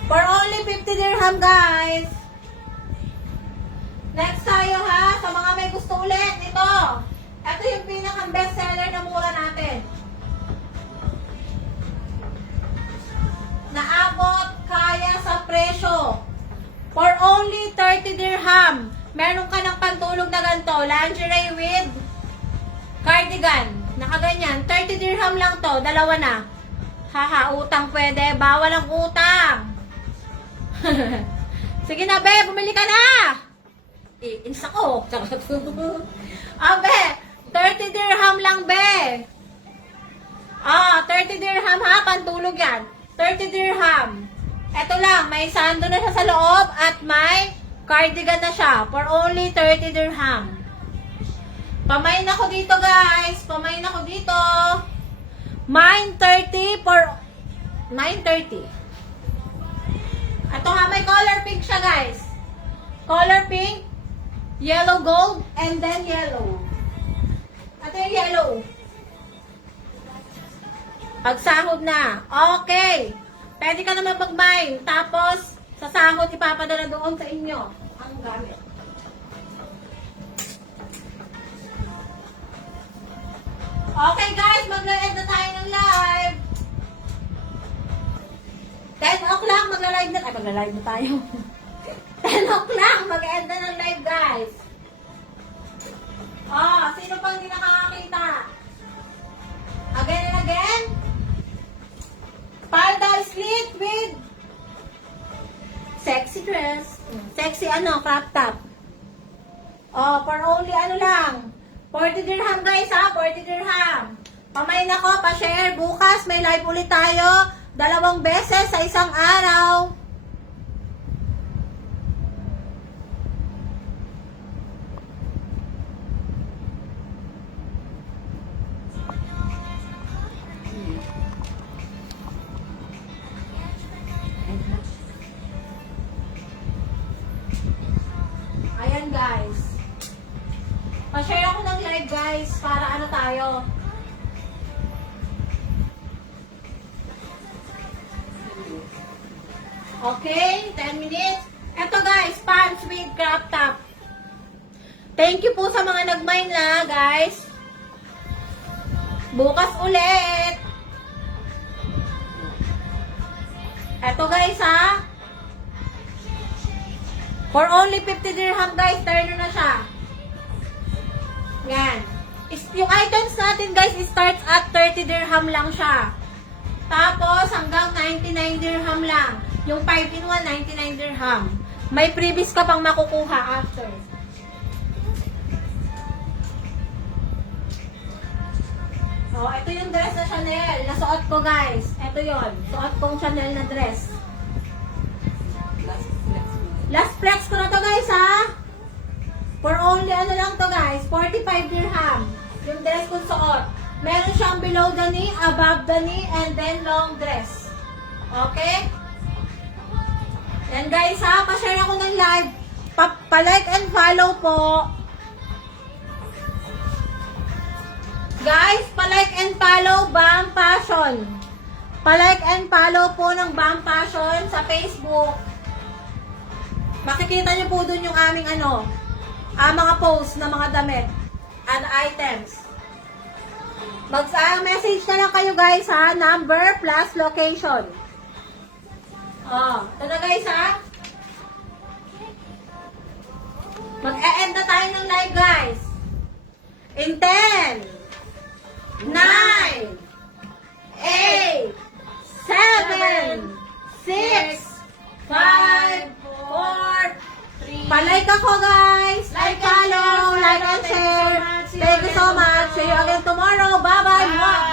For only 50 dirham, guys. Next tayo ha, sa mga may gusto ulit, ito. Ito yung pinakang best seller na mura natin. Naabot kaya sa presyo. For only 30 dirham. Meron ka ng pantulog na ganito, lingerie with cardigan. Nakaganyan, 30 dirham lang to, dalawa na. Haha, utang pwede, bawal ang utang. Sige na, be, bumili ka na. Insa ko. Abe, 30 dirham lang, be. 30 dirham ha, pantulog yan. 30 dirham. Ito lang, may sando na siya sa loob at may cardigan na siya for only 30 dirham. Pamain ako dito, guys. Pamain ako dito. Mine 30 for 930. Ito nga, may color pink siya, guys. Color pink, yellow gold, and then yellow. Ito yung yellow. Pagsahod na. Okay. Pwede ka naman mag-mine. Tapos, sa sahod, ipapadala doon sa inyo ang gamit. Okay guys, mag-end na tayo ng live. 10 o'clock magla-live na. Ay, magla-live na tayo. 10 o'clock mag-end na ng live, guys. Sino pang hindi nakakakita? Again and again. Palda slit with sexy dress. Sexy crop top. For only lang. 40 dirham guys ha, 40 dirham. Pamain ako, pa-share. Bukas may live ulit tayo. 2 beses sa isang araw. Ayan guys. Pa-share ako ng live guys para ano tayo. Okay, 10 minutes. Ito guys, pants with crop top. Thank you po sa mga nag-mine na guys. Bukas ulit. Ito guys ha. For only 50 dirham guys, turno na siya. Yan. Yung items natin guys, starts at 30 dirham lang siya. Tapos hanggang 99 dirham lang. Yung 5-in-1, 99 dirham. May freebies ka pang makukuha after. Oh, ito yung dress na Chanel. Nasuot ko, guys. Ito yon. Suot kong Chanel na dress. Last flex ko na to, guys, ha? For only, ano lang to, guys, 45 dirham. Yung dress kong suot. Meron siyang below the knee, above the knee, and then long dress. Okay? Yan, guys, ha? Pa-share ako ng live. Pa-like and follow po. Guys, pa-like and follow BAM Fashion. Pa-like and follow po ng BAM Fashion sa Facebook. Makikita niyo po dun yung aming mga post na mga damit and items. Mag-message na lang kayo, guys, ha? Number plus location. Oh, ito na, guys, ha? Mag-e-end na tayo ng live, guys. In 10, 9, 8, 7, 6, 5, 4, palike ako, guys. Like, follow, like and share. Thank you so much. See you again tomorrow. Bye-bye.